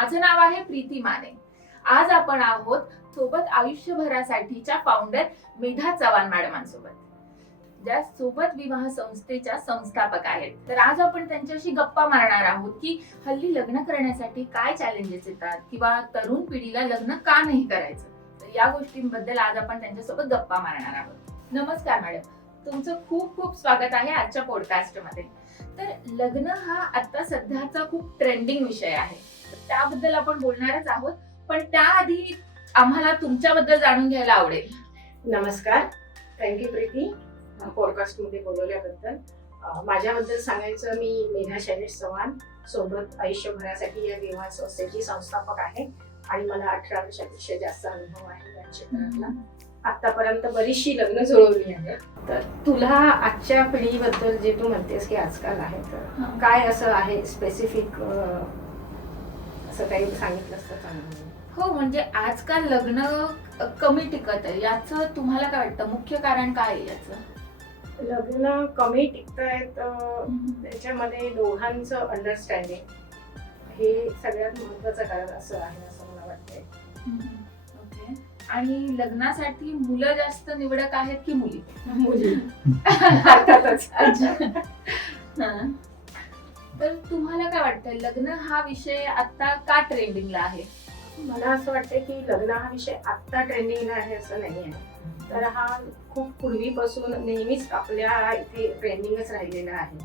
माझं नाव आहे प्रीती माने. आज आपण आहोत सोबत आयुष्यभरासाठीच्या फाउंडर मेधा चव्हाण मॅडमांसोबत, ज्या सोबत विवाह संस्थेच्या संस्थापक आहेत. तर आज आपण त्यांच्याशी गप्पा मारणार आहोत की हल्ली लग्न करण्यासाठी काय चॅलेंजेस येतात किंवा तरुण पिढीला लग्न का नाही करायचं. तर या गोष्टींबद्दल आज आपण त्यांच्यासोबत गप्पा मारणार आहोत. नमस्कार मॅडम, तुमचं खूप खूप स्वागत आहे आजच्या पॉडकास्ट मध्ये. तर लग्न हा आता सध्याचा खूप ट्रेंडिंग विषय आहे, त्याबद्दल आपण बोलणारच आहोत. पण त्याआधी आम्हाला तुमच्याबद्दल जाणून घ्यायला आवडेल. नमस्कार, थँक्यू प्रीती पॉडकास्ट मध्ये बोलवल्याबद्दल. माझ्याबद्दल सांगायचं, मी मेधा शैलेश चव्हाण, सोबत आयुष्यभरासाठी या विवाह संस्थेची संस्थापक आहे आणि मला 18 वर्षापेक्षा जास्त अनुभव आहे या क्षेत्रातला. आतापर्यंत बरीचशी लग्न जुळवली आहे. तर तुला आजच्या पिढीबद्दल जे तू म्हणतेस की आजकाल आहे, तर काय असं आहे स्पेसिफिक, असं काही सांगितलंस तर चांगलं. हो, म्हणजे आजकाल लग्न कमी टिकत आहे, याचं तुम्हाला काय वाटतं? मुख्य कारण काय आहे याचं? लग्न कमी टिकतायत त्याच्यामध्ये दोघांचं अंडरस्टँडिंग हे सगळ्यात महत्वाचं कारण असं आहे, असं मला वाटतंय. ओके. आणि लग्नासाठी मुलं जास्त निवडक आहेत की मुली? मुली अर्थातच. तर तुम्हाला काय वाटतं, लग्न हा विषय आता का ट्रेंडिंगला आहे? मला असं वाटतं की लग्न हा विषय आत्ता ट्रेंडिंगला आहे असं नाही आहे. तर हा खूप पूर्वीपासून नेहमीच आपल्या इथे ट्रेंडिंगच राहिलेला आहे.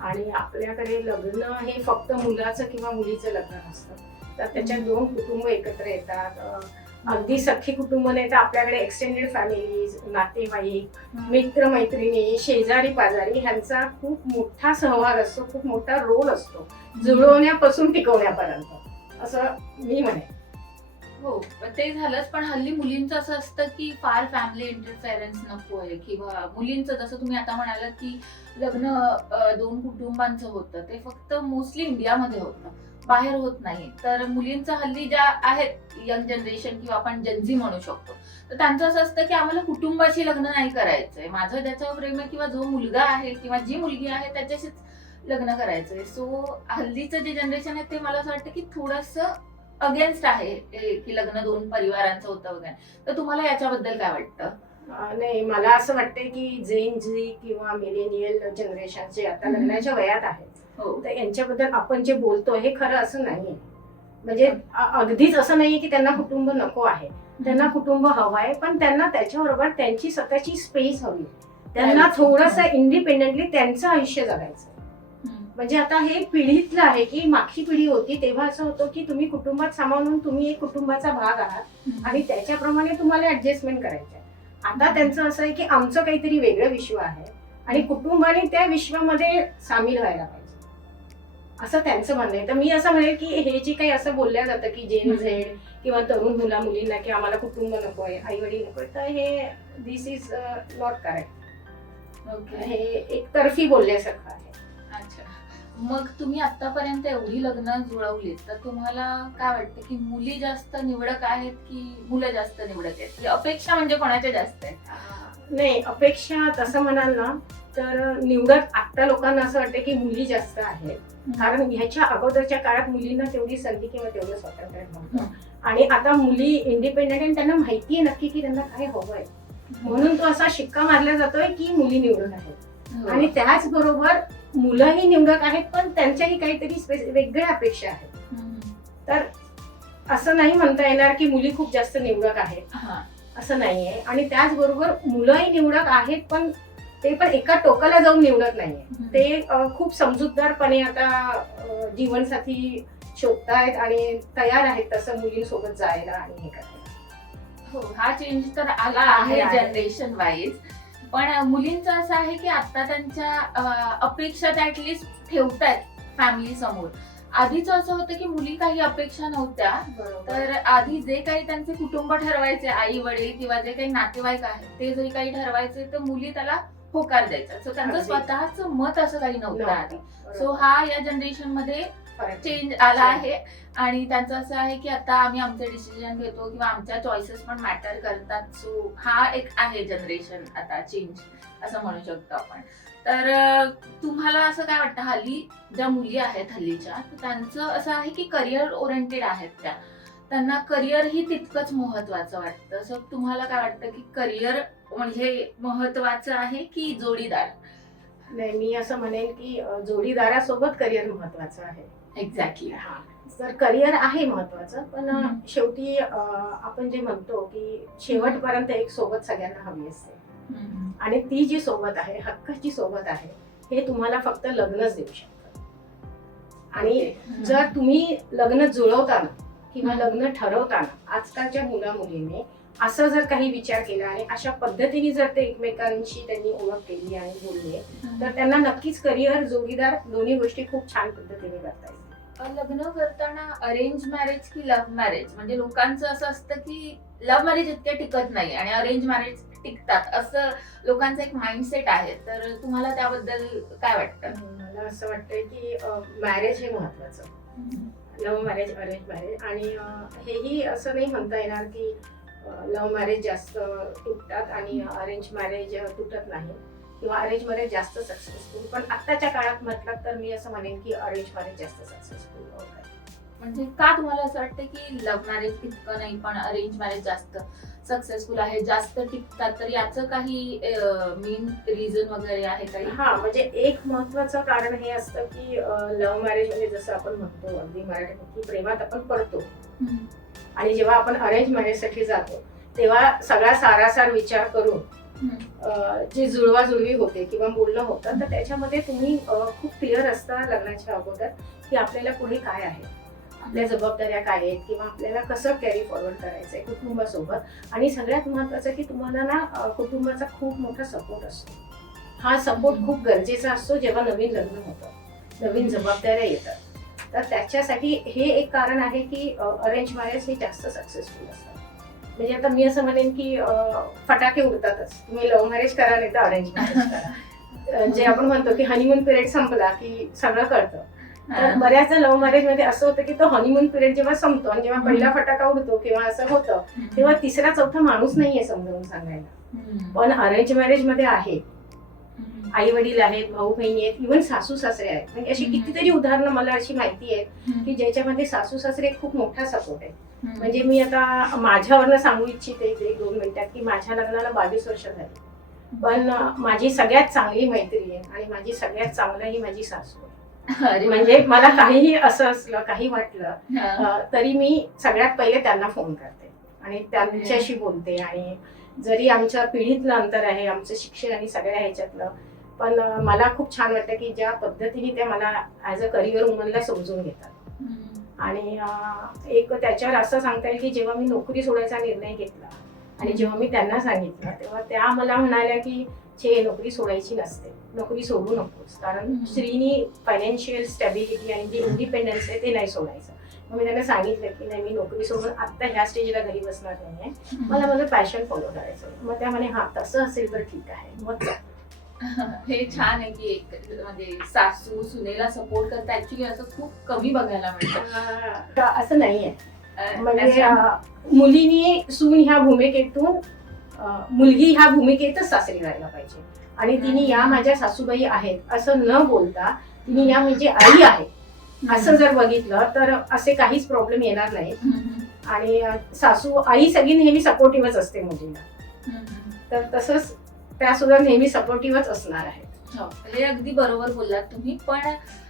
आणि आपल्याकडे लग्न हे फक्त मुलाचं किंवा मुलीचं लग्न नसतं, तर त्याच्यात दोन कुटुंब एकत्र येतात. अगदी सख्खी कुटुंब नाही तर आपल्याकडे एक्सटेंडेड फॅमिलीज, नातेवाईक, मित्रमैत्रिणी, शेजारी पाजारी ह्यांचा खूप मोठा सहभाग असतो, खूप मोठा रोल असतो जुळवण्यापासून टिकवण्यापर्यंत, असं मी म्हणेन. हो, ते झालंच. पण हल्ली मुलींचं असं असतं की फार फॅमिली इंटरफेरन्स नको आहे, किंवा मुलींचं जसं तुम्ही आता म्हणालात की लग्न दोन कुटुंबांचं होतं, ते फक्त मोस्टली इंडियामध्ये होतं, बाहेर होत नाही. तर मुलींचं हल्ली ज्या आहेत यंग जनरेशन किंवा आपण जनझी म्हणू शकतो, तर त्यांचं असं असतं की आम्हाला कुटुंबाशी लग्न नाही करायचंय, माझं ज्याच्यावर प्रेम आहे किंवा जो मुलगा आहे किंवा जी मुलगी आहे त्याच्याशीच लग्न करायचंय. सो हल्लीचं जे जनरेशन आहे ते मला असं वाटतं की थोडंसं अगेन्स्ट आहे की लग्न दोन परिवारांचं होतं वगैरे. तर तुम्हाला याच्याबद्दल काय वाटतं? नाही, मला असं वाटतंय की जेन झी किंवा मिलेनियल जनरेशन जे आता लग्नाच्या वयात आहेत, तर यांच्याबद्दल आपण जे बोलतोय हे खरं असं नाहीये. म्हणजे अगदीच असं नाहीये की त्यांना कुटुंब नको आहे, त्यांना कुटुंब हवं आहे, पण त्यांना त्याच्याबरोबर त्यांची स्वतःची स्पेस हवी. त्यांना थोडंसं इंडिपेंडेंटली त्यांचं आयुष्य जगायचं. म्हणजे आता हे पिढीतलं आहे की मागची पिढी होती तेव्हा असं होतं की तुम्ही कुटुंबात सामावून तुम्ही एक कुटुंबाचा भाग आहात आणि त्याच्याप्रमाणे तुम्हाला ऍडजस्टमेंट करायचं आहे. आता त्यांचं असं आहे की आमचं काहीतरी वेगळं विश्व आहे आणि कुटुंबाने त्या विश्वामध्ये सामील व्हायला पाहिजे, असं त्यांचं म्हणणं आहे. तर मी असं म्हणेल की हे जे काही असं बोलल्या जातं की जेन झेड किंवा तरुण मुलींना की आम्हाला कुटुंब नको आहे, आई वडील नको आहे, तर हे दिस इज नॉट करेक्ट. हे एकतर्फी बोलल्यासारखं आहे. अच्छा, मग तुम्ही आतापर्यंत एवढी लग्न जुळवलीत, तर तुम्हाला काय वाटतं की मुली जास्त निवडक आहेत की मुलं जास्त निवडक आहेत? अपेक्षा म्हणजे कोणाच्या जास्त आहेत? नाही, अपेक्षा तसं म्हणाल ना तर निवडक आता लोकांना असं वाटतं की मुली जास्त आहेत, कारण ह्याच्या अगोदरच्या काळात मुलींना तेवढी संधी किंवा तेवढं स्वातंत्र्य नव्हतं. आणि आता मुली इंडिपेंडेंट आणि त्यांना माहिती आहे नक्की की त्यांना काय हवंय, म्हणून तो असा शिक्का मारला जातोय की मुली निवडून आहेत. आणि त्याचबरोबर मुलंही निवडक आहेत, पण त्यांच्याही काहीतरी वेगळ्या अपेक्षा आहेत. तर असं नाही म्हणता येणार की मुली खूप जास्त निवडक आहेत, असं नाहीये. आणि त्याचबरोबर मुलंही निवडक आहेत, पण ते पण एका टोकाला जाऊन निवडत नाहीये. ते खूप समजूतदारपणे आता जीवनसाथी शोधतायत आणि तयार आहेत तसं मुलींसोबत जायला आणि हे करायला. हो, हा चेंज तर आला आहे जनरेशन वाईज. पण मुलींचं असं आहे की आता त्यांच्या अपेक्षा त्या ऍटलिस्ट ठेवतायत फॅमिली समोर. आधीच असं होतं की मुली काही अपेक्षा नव्हत्या, तर आधी जे काही त्यांचे कुटुंब ठरवायचे, आई वडील किंवा जे काही नातेवाईक आहेत ते जे काही ठरवायचे, तर मुली त्याला होकार द्यायचा. सो त्यांचं स्वतःच मत असं काही नव्हतं आधी. सो हा या जनरेशन मध्ये फरक चेंज आला आहे. आणि त्यांचं असं आहे की आता आम्ही आमचे डिसिजन घेतो किंवा आमच्या चॉईसेस पण मॅटर करतात. सो हा एक आहे जनरेशन आता चेंज असं म्हणू शकतो आपण. तर तुम्हाला असं काय वाटतं, हल्ली ज्या मुली आहेत हल्लीच्या, तर त्यांचं असं आहे की करिअर ओरिएंटेड आहेत त्या, त्यांना करिअर ही तितकंच महत्वाचं वाटतं. असं तुम्हाला काय वाटतं की करिअर म्हणजे महत्वाचं आहे की जोडीदार? नाही, मी असं म्हणेन की जोडीदारासोबत करिअर महत्वाचं आहे. एक्झॅक्टली. हा, तर करिअर आहे महत्वाचं, पण हम्म. शेवटी आपण जे म्हणतो की शेवटपर्यंत एक सोबत सगळ्यांना हवी असते. आणि ती जी सोबत आहे, हक्काची सोबत आहे, हे तुम्हाला फक्त लग्नच देऊ शकतं. आणि जर तुम्ही लग्न जुळवताना किंवा लग्न ठरवताना आजकालच्या मुला मुलीने असं जर काही विचार केला आणि अशा पद्धतीने जर ते एकमेकांशी त्यांनी ओळख केली आणि बोलले, तर त्यांना नक्कीच करिअर, जोडीदार दोन्ही गोष्टी खूप छान पद्धतीने करता येईल. लग्न करताना अरेंज मॅरेज की लव्ह मॅरेज, म्हणजे लोकांचं असं असतं की लव्ह मॅरेज इतके टिकत नाही आणि अरेंज मॅरेज टिकतात, असं लोकांचं एक माइंडसेट आहे. तर तुम्हाला त्याबद्दल काय वाटतं? मला असं वाटतंय की मॅरेज हे महत्वाचं, लव्ह मॅरेज, अरेंज मॅरेज. आणि हेही असं नाही म्हणता येणार की लव्ह मॅरेज जास्त तुटतात आणि अरेंज मॅरेज तुटत नाही किंवा अरेंज मॅरेज जास्त सक्सेसफुल. पण आत्ताच्या काळात म्हटलं तर मी असं म्हणेन की अरेंज मॅरेज जास्त सक्सेसफुल होतात. म्हणजे का तुम्हाला असं वाटतं की लव्ह मॅरेज इतकं नाही पण अरेंज मॅरेज जास्त सक्सेसफुल आहे, जास्त टिकतात? तर याचं काही मेन रिझन वगैरे आहे काही? हा, म्हणजे एक महत्वाचं कारण हे असतं की लव्ह मॅरेज म्हणजे जसं आपण म्हणतो अगदी मराठीत की प्रेमात आपण पडतो, आणि जेव्हा आपण अरेंज मॅरेज साठी जातो तेव्हा सगळा सारासार विचार करून जी जुळवाजुळवी होते किंवा बोलणं होतं, तर त्याच्यामध्ये तुम्ही खूप क्लिअर असता लग्नाच्या अगोदर की आपल्याला पुढे काय आहे, आपल्या जबाबदाऱ्या काय आहेत, किंवा आपल्याला कसं कॅरी फॉरवर्ड करायचंय कुटुंबासोबत. आणि सगळ्यात महत्वाचं की तुम्हाला ना कुटुंबाचा खूप मोठा सपोर्ट असतो. हा सपोर्ट खूप गरजेचा असतो जेव्हा नवीन लग्न होतं, नवीन जबाबदाऱ्या येतात. तर त्याच्यासाठी हे एक कारण आहे की अरेंज मॅरेज हे जास्त सक्सेसफुल असतात. म्हणजे आता मी असं म्हणेन की फटाके उडतातच, तुम्ही लव्ह मॅरेज करा नाही तर अरेंज मॅरेज करा. जे आपण म्हणतो की हनीमून पिरियड संपला की सगळं कळतं. तर बऱ्याचदा लव्ह मॅरेज मध्ये असं होतं की तो हनीमून पिरियड जेव्हा संपतो आणि जेव्हा पहिला फटाका उडतो किंवा असं होतं, तेव्हा तिसरा चौथा माणूस नाहीये समजावून सांगायला. पण अरेंज मॅरेज मध्ये आहे, आई वडील आहेत, भाऊ बहिणी आहेत, इव्हन सासू सासरे आहेत. म्हणजे अशी कितीतरी उदाहरणं मला अशी माहिती आहेत की ज्याच्यामध्ये सासू सासरे खूप मोठा सपोर्ट आहे. म्हणजे मी आता माझ्यावरनं सांगू इच्छिते एक 2 मिनिटात की माझ्या लग्नाला 22 वर्ष झाली, पण माझी सगळ्यात चांगली मैत्रीण आहे आणि माझी सगळ्यात चांगलं ही माझी सासू आहे. म्हणजे मला काहीही असं असलं, काही वाटलं तरी मी सगळ्यात पहिले त्यांना फोन करते आणि त्यांच्याशी बोलते. आणि जरी आमच्या पिढीतलं अंतर आहे, आमचं शिक्षण आणि सगळ्या ह्याच्यातलं, पण मला खूप छान वाटतं की ज्या पद्धतीने त्या मला ॲज अ करिअर वुमनला समजून घेतात. आणि एक त्याच्यावर असं सांगता येईल की जेव्हा मी नोकरी सोडायचा निर्णय घेतला आणि जेव्हा मी त्यांना सांगितलं, तेव्हा त्या मला म्हणाल्या की छे, नोकरी सोडायची नसते, नोकरी सोडू नकोस, कारण स्त्रीनी फायनान्शियल स्टॅबिलिटी आणि जे इंडिपेंडन्स आहे ते नाही सोडायचं. मग मी त्यांना सांगितलं की नाही, मी नोकरी सोडून आता ह्या स्टेजला घरी बसणार नाहीये, मला माझं पॅशन फॉलो करायचं. मग त्या म्हणे हा तसं असेल तर ठीक आहे, मग हे छान आहे की एक म्हणजे सासू सुनेला सपोर्ट करता. ऍक्च्युली असं खूप कमी बघायला मिळतं. असं नाहीये. म्हणजे मुलीनी सून ह्या भूमिकेतून मुलगी ह्या भूमिकेतच सासरी राहायला पाहिजे. आणि तिने या माझ्या सासूबाई आहेत असं न बोलता तिने या म्हणजे आई आहे असं जर बघितलं तर असे काहीच प्रॉब्लेम येणार नाहीत. आणि सासू आई सगळी नेहमी सपोर्टिव्हच असते मुलीला, तर तसंच त्या सुद्धा नेहमी सपोर्टिव्हच असणार आहेत. हे अगदी बरोबर बोललात तुम्ही. पण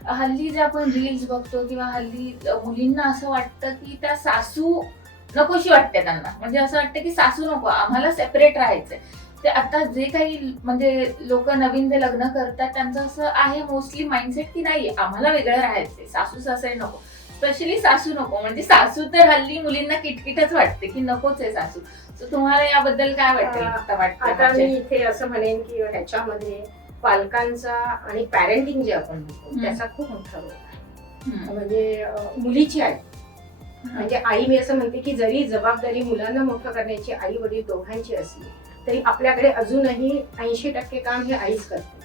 हल्ली जे आपण रील्स बघतो किंवा हल्ली मुलींना असं वाटतं की त्या सासू नकोशी वाटते त्यांना, म्हणजे असं वाटतं की सासू नको, आम्हाला सेपरेट राहायचंय. ते आता जे काही म्हणजे लोक नवीन जे लग्न करतात त्यांचं असं आहे मोस्टली माइंडसेट की नाही, आम्हाला वेगळं राहायचंय, सासू सासरे नको, स्पेशली सासू नको. म्हणजे सासू तर हल्ली मुलींना किटकिटच वाटते की नकोच आहे सासू. सो तुम्हाला याबद्दल काय वाटतं? आता मी इथे असं म्हणेन की ह्याच्यामध्ये पालकांचा आणि पॅरेंटिंग जे आपण म्हणतो त्याचा खूप मोठा रोल आहे. म्हणजे मुलीची आई, म्हणजे आई, मी असं म्हणते की जरी जबाबदारी मुलांना मोठं करण्याची आई वडील दोघांची असली तरी आपल्याकडे अजूनही 80% काम हे आईच करते.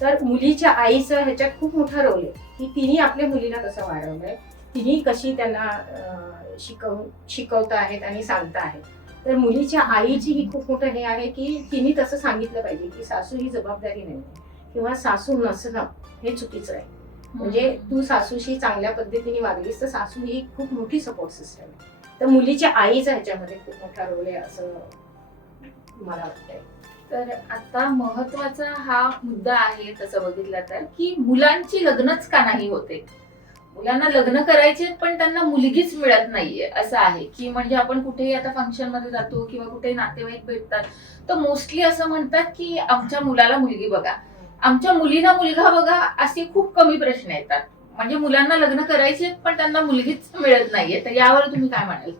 तर मुलीच्या आईचं ह्याच्यात खूप मोठा रोल आहे. की तिने आपल्या मुलीला कसं वाढवलंय, तिने कशी त्यांना शिकवता आहेत आणि सांगता आहेत. तर मुलीच्या आईची ही खूप मोठं हे आहे की तिने तसं सांगितलं पाहिजे की सासू ही जबाबदारी नाही किंवा सासू नसणं हे चुकीचं आहे. म्हणजे तू सासूशी चांगल्या पद्धतीने वागलीस तर सासू ही खूप मोठी सपोर्ट सिस्टम आहे. तर मुलीच्या आईचा ह्याच्यामध्ये खूप मोठा रोल आहे असं मला वाटतंय. तर आता महत्वाचा हा मुद्दा आहे तसं बघितलं तर की मुलांची लग्नच का नाही होते. मुलांना लग्न करायचे पण त्यांना मुलगीच मिळत नाहीये असं आहे की म्हणजे आपण कुठेही आता फंक्शन मध्ये जातो किंवा कुठेही नातेवाईक भेटतात तर मोस्टली असं म्हणतात की आमच्या मुलाला मुलगी बघा, आमच्या मुलीला मुलगा बघा, असे खूप कमी प्रश्न येतात. म्हणजे मुलांना लग्न करायचे पण त्यांना मुलगीच मिळत नाहीये. तर यावर तुम्ही काय म्हणाल?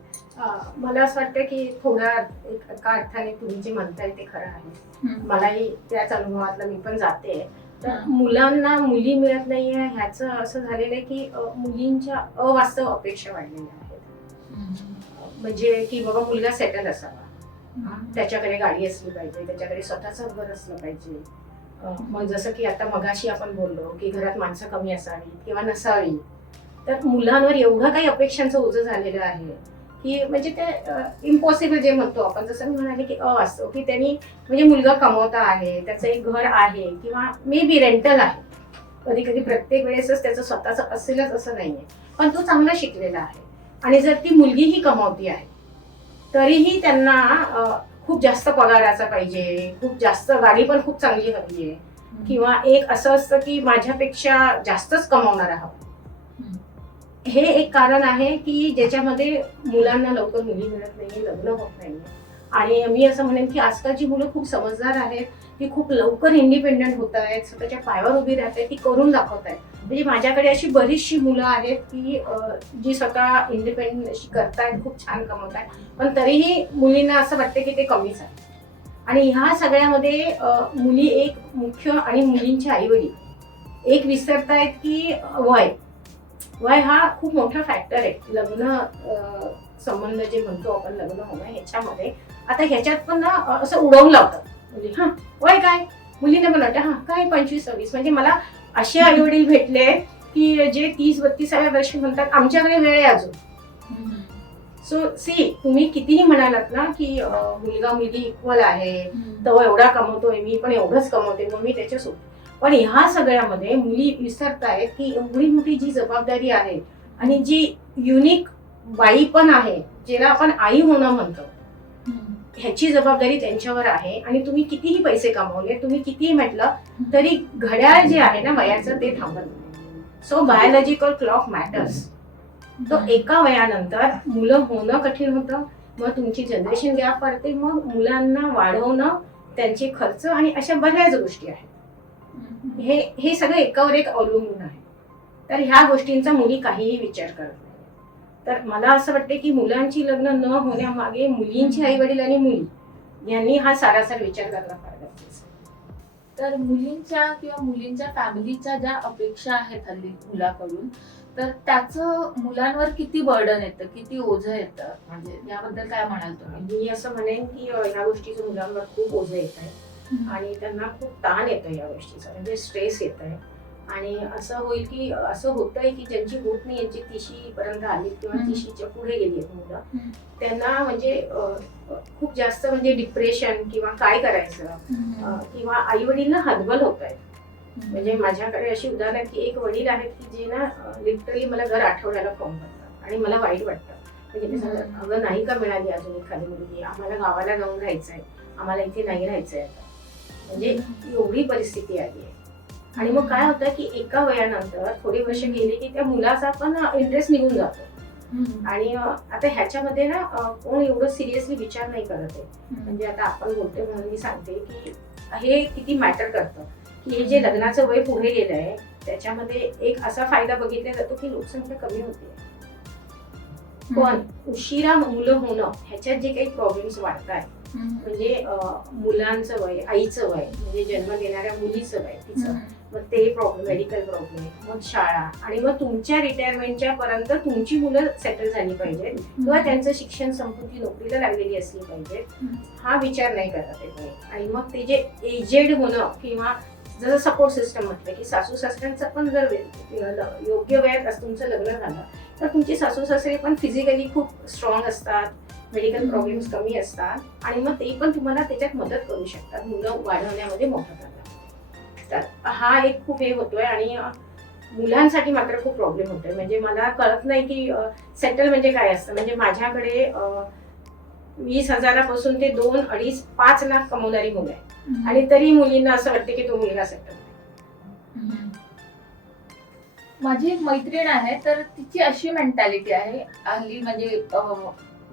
मला असं वाटतं की थोडा एका अर्थाने तुम्ही जे म्हणताय ते खरं आहे. मलाही त्याच अनुभवातलं मी पण जाते. तर मुलांना मुली मिळत नाहीये ह्याचं असं झालेलं आहे की मुलींच्या अवास्तव अपेक्षा वाढलेल्या आहेत. म्हणजे की बाबा मुलगा सेटल असावा, त्याच्याकडे गाडी असली पाहिजे, त्याच्याकडे स्वतःचं घर असलं पाहिजे. मग जसं की आता मगाशी आपण बोललो की घरात माणसं कमी असावी किंवा नसावी. तर मुलांवर एवढं काही अपेक्षांचं ओझं झालेलं आहे की म्हणजे ते इम्पॉसिबल जे म्हणतो आपण, जसं मी म्हणाले की अवास्तव की त्यांनी म्हणजे मुलगा कमवता आहे, त्याचं एक घर आहे किंवा मे बी रेंटल आहे. कधी कधी प्रत्येक वेळेसच त्याचं स्वतःचं असेलच असं नाहीये, पण तो चांगला शिकलेला आहे. आणि जर ती मुलगीही कमवती आहे तरीही त्यांना खूप जास्त पगाराचा पाहिजे, खूप जास्त गाडी पण खूप चांगली हवी आहे, किंवा एक असं असतं की माझ्यापेक्षा जास्तच कमावणारा हवा. हे एक कारण आहे की ज्याच्यामध्ये मुलांना लवकर मुली मिळत नाही, लग्न होत नाही. आणि मी असं म्हणेन की आजकालची मुलं खूप समजदार आहेत, ती खूप लवकर इंडिपेंडेंट होत आहेत, स्वतःच्या पायावर उभी राहत आहेत, ती करून दाखवत आहेत. म्हणजे माझ्याकडे अशी बरीचशी मुलं आहेत की जी स्वतः इंडिपेंडेंट अशी करतायत, खूप छान कमवतायत, पण तरीही मुलींना असं वाटतं की ते कमीच आहे. आणि ह्या सगळ्यामध्ये मुली एक मुख्य आणि मुलींच्या आईवडील एक विसरतायत की वय हा खूप मोठा फॅक्टर आहे लग्न संबंध जे म्हणतो आपण लग्न होणं ह्याच्यामध्ये. आता ह्याच्यात पण ना असं उडवून लावतात. म्हणजे हा वय काय, मुलींना पण वाटतं हा काय 25-26. म्हणजे मला असे आई वडील भेटले की जे 30-32व्या वर्षी म्हणतात आमच्याकडे वेळ आहे अजून. सो सी तुम्ही कितीही म्हणालात ना की मुलगा मुलगी इक्वल आहे, तो एवढा कमवतोय, मी पण एवढंच कमवते, मग मी त्याच्यासोबत. पण ह्या सगळ्यामध्ये मुली विसरतायत की एवढी मोठी जी जबाबदारी आहे आणि जी युनिक बाई पण आहे, ज्याला आपण आई होणं म्हणतो, ह्याची जबाबदारी त्यांच्यावर आहे. आणि तुम्ही कितीही पैसे कमवले, तुम्ही कितीही म्हटलं तरी घड्याळ जे आहे ना वयाचं ते थांबत नाही. So biological clock matters. तो एका वयानंतर मुलं होणं कठीण होतं, मग तुमची जनरेशन गॅप वाढते, मग मुलांना वाढवणं, त्यांचे खर्च आणि अशा बऱ्याच गोष्टी आहेत. हे सगळं एकावर एक अवलंबून आहे. तर ह्या गोष्टींचा मुली काहीही विचार करत नाही. तर मला असं वाटतं की मुलांची लग्न न होण्यामागे मुलींचे आई वडील आणि मुली यांनी हा सारासार विचार करणं फार गरजेचं आहे. तर मुलींच्या किंवा मुलींच्या फॅमिलीच्या ज्या अपेक्षा आहेत हल्ली मुलाकडून, तर त्याचं मुलांवर किती बर्डन येतं, किती ओझं येतं, म्हणजे याबद्दल काय म्हणाल तुम्ही? मी असं म्हणेन की ह्या गोष्टीचं मुलांवर खूप ओझं येत आहे आणि त्यांना खूप ताण येतं या गोष्टीचा, म्हणजे स्ट्रेस येत आहे. आणि असं होईल की असं होतंय की ज्यांची होत नाही, यांची 30 पर्यंत आली किंवा 30च्या पुढे गेली आहेत मुलं, त्यांना म्हणजे खूप जास्त म्हणजे डिप्रेशन किंवा काय करायचं किंवा आई वडील हतबल होत आहेत. म्हणजे माझ्याकडे अशी उदाहरण की एक वडील आहेत की जे ना लिटरली मला दर आठवड्याला फोन करतात आणि मला वाईट वाटतं. म्हणजे ते सांगतात अगं नाही का मिळाली अजून एखादी मुलगी, आम्हाला गावाला जाऊन राहायचंय, आम्हाला इथे नाही राहायचंय आता. म्हणजे एवढी परिस्थिती आली आहे. आणि मग काय होतं की एका वयानंतर थोडी वर्ष गेली की त्या मुलाचा पण इंटरेस्ट निघून जातो. आणि आता ह्याच्यामध्ये ना कोण एवढं सिरियसली विचार नाही करत आहे. म्हणजे आता आपण बोलतोय म्हणून मी सांगते की हे किती मॅटर करतं की हे जे लग्नाचं वय पुढे गेलंय त्याच्यामध्ये एक असा फायदा बघितला जातो की लोकसंख्या कमी होते, पण उशिरा मुलं होणं ह्याच्यात जे काही प्रॉब्लेम्स वाढतात, म्हणजे मुलांचं वय, आईचं वय, म्हणजे जन्म देणाऱ्या मुलीचं वय, तिचं मग ते प्रॉब्लेम, मेडिकल प्रॉब्लेम, मग शाळा, आणि मग तुमच्या रिटायरमेंटच्या पर्यंत तुमची मुलं सेटल झाली पाहिजेत किंवा त्यांचं शिक्षण संपून ती नोकरीला लागलेली असली पाहिजे, हा विचार नाही करत आहे. आणि मग ते जे एजेड होणं किंवा जसं सपोर्ट सिस्टम म्हटलं की सासू सासऱ्यांचं पण जर योग्य वयात तुमचं लग्न झालं तर तुमचे सासू सासरे पण फिजिकली खूप स्ट्रॉंग असतात, मेडिकल प्रॉब्लेम्स कमी असतात आणि मग ते पण तुम्हाला त्याच्यात मदत करू शकतात मुलं वाढवण्यामध्ये, मोठं करण्यामध्ये. तर हा एक खूप हे होतोय आणि मुलांसाठी मात्र खूप प्रॉब्लेम होतोय. म्हणजे मला कळत नाही की सेटल म्हणजे काय असतं. म्हणजे माझ्याकडे 20,000 ते 2, 2.5, 5 लाख कमवणारी मुलं आहे आणि तरी मुलींना असं वाटतं की तो मुलगा सेटल. माझी एक मैत्रीण आहे, तर तिची अशी मेंटॅलिटी आहे हल्ली, म्हणजे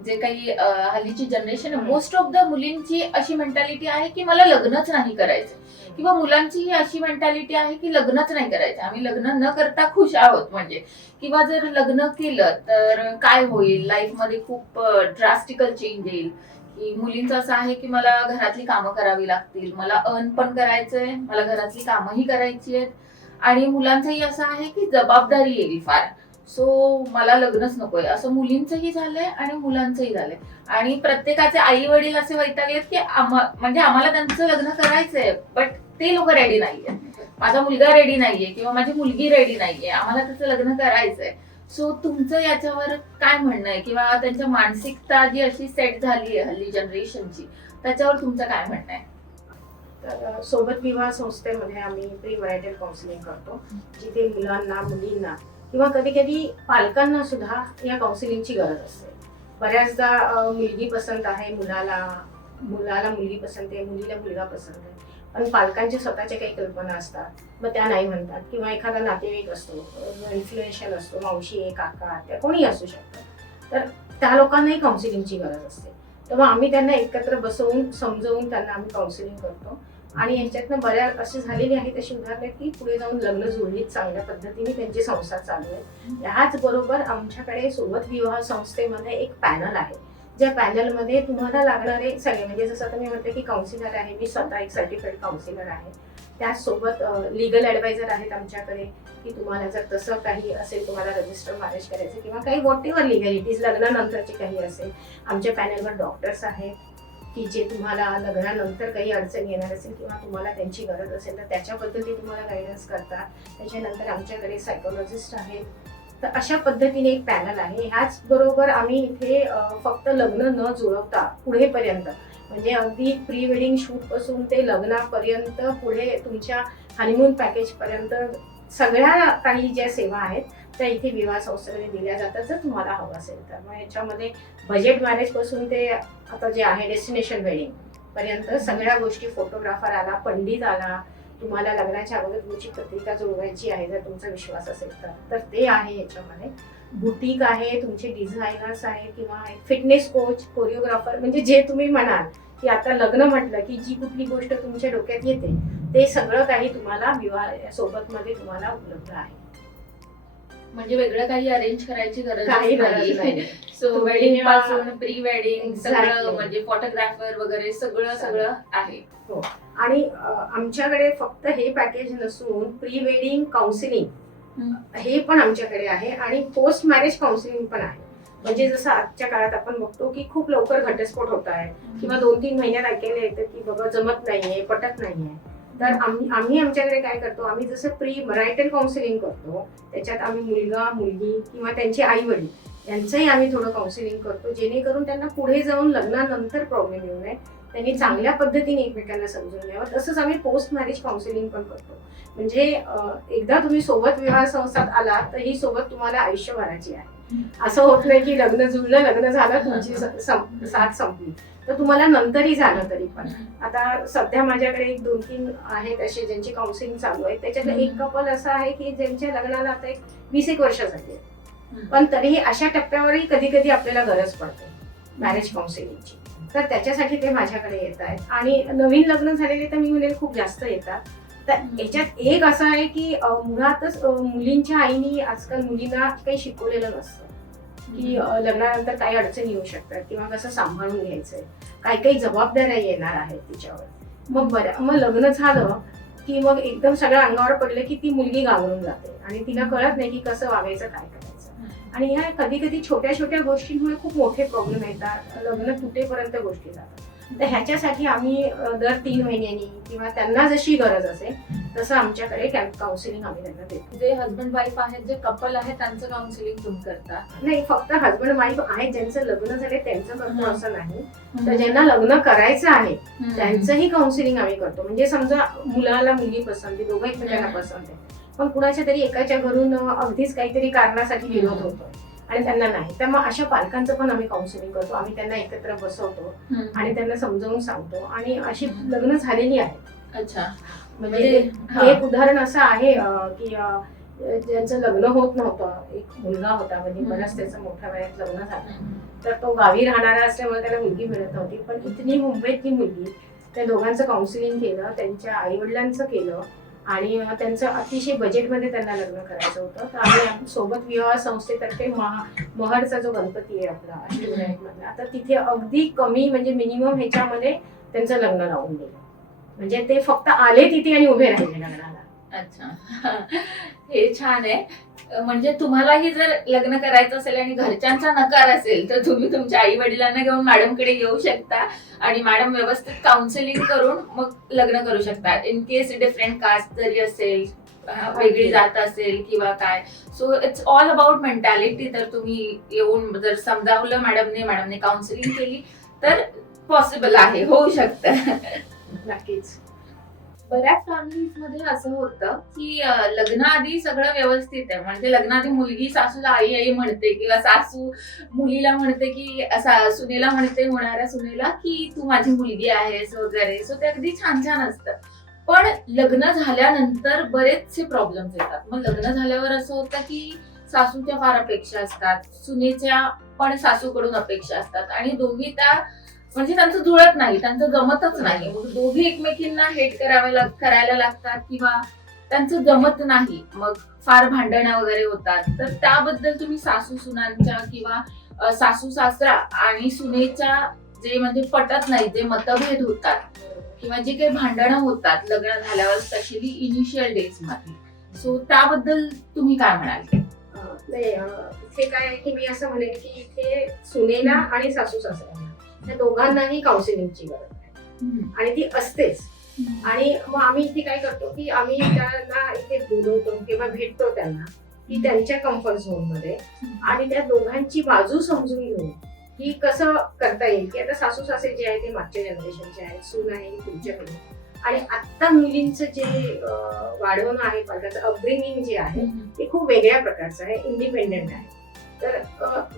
जे काही हल्लीची जनरेशन आहे, मोस्ट ऑफ द मुलींची अशी मेंटॅलिटी आहे की मला लग्नच नाही करायचं, किंवा मुलांची ही अशी मेंटॅलिटी आहे की लग्नच नाही करायचं, आम्ही लग्न न करता खुश आहोत. म्हणजे किंवा जर लग्न केलं तर काय होईल, लाईफ मध्ये खूप ड्रास्टिकल चेंज येईल. की मुलींचं असं आहे की मला घरातली कामं करावी लागतील, मला अर्न पण करायचंय, मला घरातली कामंही करायची आहेत, आणि मुलांचंही असं आहे की जबाबदारी येईल फार, सो मला लग्नच नकोय, असं मुलींचंही झालंय आणि मुलांचंही झालंय. आणि प्रत्येकाचे आई वडील असे वैतागलेत की म्हणजे आम्हाला त्यांचं लग्न करायचंय, बट ते लोक रेडी नाहीये, माझा मुलगा रेडी नाहीये किंवा माझी मुलगी रेडी नाहीये, आम्हाला त्याचं लग्न करायचंय. सो तुमचं याच्यावर काय म्हणणं आहे, किंवा त्यांच्या मानसिकता जी अशी सेट झाली आहे हल्ली जनरेशनची, त्याच्यावर तुमचं काय म्हणणं आहे? तर सोबत विवाह संस्थेमध्ये आम्ही प्री मॅरिटल काउन्सिलिंग करतो, जिथे मुलांना, मुलींना किंवा कधी कधी पालकांना सुद्धा या काउन्सिलिंगची गरज असते. बऱ्याचदा मुलगी पसंत आहे मुलाला, मुलाला मुलगी पसंत आहे, मुलीला मुलगा पसंत आहे, पण पालकांच्या स्वतःच्या काही कल्पना असतात, मग त्या नाही म्हणतात. किंवा एखादा नातेवाईक असतो, इन्फ्लुएन्शियल असतो, मावशी आहे, काका, त्या कोणी असू शकतं, तर त्या लोकांनाही काउन्सिलिंगची गरज असते. तर मग आम्ही त्यांना एकत्र बसवून समजवून त्यांना आम्ही काउन्सिलिंग करतो. आणि यांच्यातनं बऱ्याच अशी झालेली आहेत अशी उदाहरणं की पुढे जाऊन लग्न जुळलीत, चांगल्या पद्धतीने त्यांचे संसार चालू आहेत. ह्याच बरोबर आमच्याकडे सोबत विवाह संस्थेमध्ये एक पॅनल आहे, ज्या पॅनलमध्ये तुम्हाला लागणारे सगळे, म्हणजे जसं तुम्ही म्हटलं की काउन्सिलर आहे, मी स्वतः एक सर्टिफाईड काउन्सिलर आहे, त्याचसोबत लीगल ॲडवायझर आहेत आमच्याकडे, की तुम्हाला जर तसं काही असेल, तुम्हाला रजिस्टर मॅरेज करायचं किंवा काही वॉट एव्हर लिगॅलिटीज लग्नानंतरचे काही असेल, आमच्या पॅनलवर डॉक्टर्स आहेत की जे तुम्हाला लग्नानंतर काही अडचण येणार असेल किंवा तुम्हाला त्यांची गरज असेल तर त्याच्याबद्दल ते तुम्हाला गायडन्स करतात. त्याच्यानंतर आमच्याकडे सायकोलॉजिस्ट आहेत. तर अशा पद्धतीने एक पॅनल आहे. ह्याच बरोबर आम्ही इथे फक्त लग्न न जुळवता पुढेपर्यंत, म्हणजे अगदी प्री वेडिंग शूट पासून ते लग्नापर्यंत, पुढे तुमच्या हनीमून पॅकेज पर्यंत सगळ्या काही ज्या सेवा आहेत त्या इथे विवाह संस्थेमध्ये दिल्या जातात, जर तुम्हाला हवं असेल तर. मग याच्यामध्ये बजेट मॅरेज पासून ते आता जे आहे डेस्टिनेशन वेडिंग पर्यंत सगळ्या गोष्टी, फोटोग्राफर आला, पंडित आला, तुम्हाला लग्नाच्या अगोदर तुमची पत्रिका जुळवायची आहे जर तुमचा विश्वास असेल तर ते आहे. याच्यामध्ये बुटीक आहे, तुमचे डिझायनर्स आहे किंवा फिटनेस कोच, कोरिओग्राफर, म्हणजे जे तुम्ही म्हणाल की आता लग्न म्हटलं की जी कुठली गोष्ट तुमच्या डोक्यात येते ते सगळं काही तुम्हाला विवाह सोबत मध्ये तुम्हाला उपलब्ध आहे. म्हणजे वेगळं काही अरेंज करायची गरज नाही. सो वेडिंग पासून प्री वेडिंग सगळं, म्हणजे फोटोग्राफर वगैरे सगळं आहे. हो. आणि आमच्याकडे फक्त हे पॅकेज नसून प्री वेडिंग काउन्सिलिंग हे पण आमच्याकडे आहे आणि पोस्ट मॅरेज काउन्सिलिंग पण आहे. म्हणजे जसं आजच्या काळात आपण बघतो की खूप लवकर घटस्फोट होत आहे किंवा 2-3 महिन्यात ऐकायला येतं की बाबा जमत नाहीये, पटत नाहीये, तर आम्ही आमच्याकडे काय करतो, आम्ही जसं प्री मॅरिटल काउन्सिलिंग करतो त्याच्यात आम्ही मुलगा, मुलगी किंवा त्यांचे आई वडील यांचंही आम्ही थोडं काउन्सिलिंग करतो, जेणेकरून त्यांना पुढे जाऊन लग्नानंतर प्रॉब्लेम येऊ नये, त्यांनी चांगल्या पद्धतीने एकमेकांना समजून घ्यावं. तसंच आम्ही पोस्ट मॅरेज काउन्सिलिंग पण करतो. म्हणजे एकदा तुम्ही सोबत विवाह संस्थेत आला तर ही सोबत तुम्हाला आयुष्यभराची आहे. असं होत नाही की लग्न जुळलं, लग्न झालं, तुमची साथ संपली, तर तुम्हाला नंतरही झालं तरी पण. आता सध्या माझ्याकडे 1-2-3 आहेत असे ज्यांची काउन्सिलिंग चालू आहे. त्याच्यातलं एक कपल असं आहे की ज्यांच्या लग्नाला आता 20-1 वर्ष झाली, पण तरीही अशा टप्प्यावरही कधी कधी आपल्याला गरज पडते मॅरेज काउन्सिलिंगची, तर त्याच्यासाठी ते माझ्याकडे येत आहेत. आणि नवीन लग्न झालेले तर मी म्हणेल खूप जास्त येतात. तर याच्यात एक असं आहे की मुळातच मुलींच्या आईनी आजकाल मुलींना काही शिकवलेलं नसतं की लग्नानंतर काही अडचणी येऊ शकतात किंवा कसं सांभाळून घ्यायचंय, काही जबाबदाऱ्या येणार आहेत तिच्यावर. मग लग्न झालं की मग एकदम सगळं अंगावर पडलं की ती मुलगी गावरून जाते आणि तिला कळत नाही की कसं वागायचं, काय करायचं. आणि ह्या कधी कधी छोट्या छोट्या गोष्टींमुळे खूप मोठे प्रॉब्लेम येतात, लग्न तुटेपर्यंत गोष्टी जातात. तर ह्याच्यासाठी आम्ही दर 3 महिन्यांनी किंवा त्यांना जशी गरज असेल तसं आमच्याकडे काउन्सिलिंग आम्ही त्यांना देतो. जे हजबंड वाईफ आहेत, जे कपल आहे, त्यांचं काउन्सिलिंग तुम्ही करता? नाही, फक्त हजबंड वाईफ आहेत ज्यांचं लग्न झाले त्यांचं करतो असं नाही, तर ज्यांना लग्न करायचं आहे त्यांचंही काउन्सिलिंग आम्ही करतो. म्हणजे समजा मुलाला मुलगी पसंत आहे, दोघं एकमेकांना पसंत आहे, पण कुणाच्या तरी एकाच्या घरून अगदीच काहीतरी कारणासाठी विरोध होतोय आणि त्यांना नाही, तर मग अशा पालकांचं पण आम्ही काउन्सिलिंग करतो. आम्ही त्यांना एकत्र बसवतो आणि त्यांना समजावून सांगतो. आणि अशी लग्न झालेली आहेत. अच्छा. म्हणजे एक उदाहरण असं आहे की ज्यांचं लग्न होत नव्हतं, एक मुलगा होता, म्हणजे बराच त्याचं मोठ्या वयात लग्न झालं, तर तो गावी राहणारा असल्यामुळे त्याला मुलगी मिळत नव्हती. पण इथली मुंबईतली मुलगी, त्या दोघांचं काउन्सिलिंग केलं, त्यांच्या आई वडिलांचं केलं आणि त्यांचं अतिशय बजेटमध्ये त्यांना लग्न करायचं होतं. तर आम्ही सोबत विवाह संस्थेतर्फे महडचा जो गणपती आहे आपला अष्टविनायकमधला, आता तिथे अगदी कमी म्हणजे मिनिमम ह्याच्यामध्ये त्यांचं लग्न लावून दिलं. म्हणजे ते फक्त आले तिथे आणि उभे राहिले लग्नाला. अच्छा. हे छान आहे. म्हणजे तुम्हालाही जर लग्न करायचं असेल आणि घरच्यांचा नकार असेल तर तुम्ही तुमच्या आई वडिलांना घेऊन मॅडमकडे येऊ शकता आणि मॅडम व्यवस्थित काउन्सिलिंग करून मग लग्न करू शकता. इन केस डिफरंट कास्ट जरी असेल, वेगळी जात असेल किंवा काय, so it's all about mentality. तर तुम्ही येऊन जर समजावलं मॅडमने काउन्सिलिंग केली तर पॉसिबल आहे, होऊ शकतं. नक्कीच. बऱ्याच फॅमिलीज मध्ये असं होतं की लग्नाआधी सगळं व्यवस्थित आहे, म्हणजे लग्नाआधी मुलगी सासूला आई आई म्हणते किंवा सासू मुलीला म्हणते की सुनेला म्हणते, होणाऱ्या सुनेला की तू माझी मुलगी आहेस वगैरे. सो ते अगदी छान छान असतं. पण लग्न झाल्यानंतर बरेचसे प्रॉब्लेम्स येतात. मग लग्न झाल्यावर असं होतं की सासूच्या फार अपेक्षा असतात, सुनेच्या पण सासूकडून अपेक्षा असतात आणि दोघी त्या म्हणजे त्यांचं जुळत नाही, त्यांचं जमतच नाही. मग दोघी एकमेकींना हेट करायला लागतात किंवा त्यांचं जमत नाही, मग फार भांडणं वगैरे होतात. तर त्याबद्दल तुम्ही सासू सुनांच्या किंवा सासू सासरा आणि सुनेच्या जे म्हणजे पटत नाही, जे मतभेद होतात किंवा जे काही भांडणं होतात लग्न झाल्यावर, स्पेशली इनिशियल डेज मध्ये, सो त्याबद्दल तुम्ही काय म्हणाल? नाही, इथे काय आहे की मी असं म्हणेन की इथे सुनेला आणि सासू सासऱ्यांना त्या दोघांनाही काउन्सिलिंगची गरज आहे आणि ती असतेच. आणि मग आम्ही इथे काय करतो की आम्ही त्यांना इथे बोलवतो किंवा भेटतो त्यांना की त्यांच्या कम्फर्ट झोन मध्ये, आणि त्या दोघांची बाजू समजून घेऊन की कसं करता येईल. की आता सासू सासरे जे आहे ते मागच्या जनरेशनचे आहेत, सून आहे तुमच्याकडे, आणि आता मुलींचं जे वाढवणं आहे, पालकाचं अपब्रिंगिंग जे आहे ते खूप वेगळ्या प्रकारचं आहे, इंडिपेंडेंट आहे. तर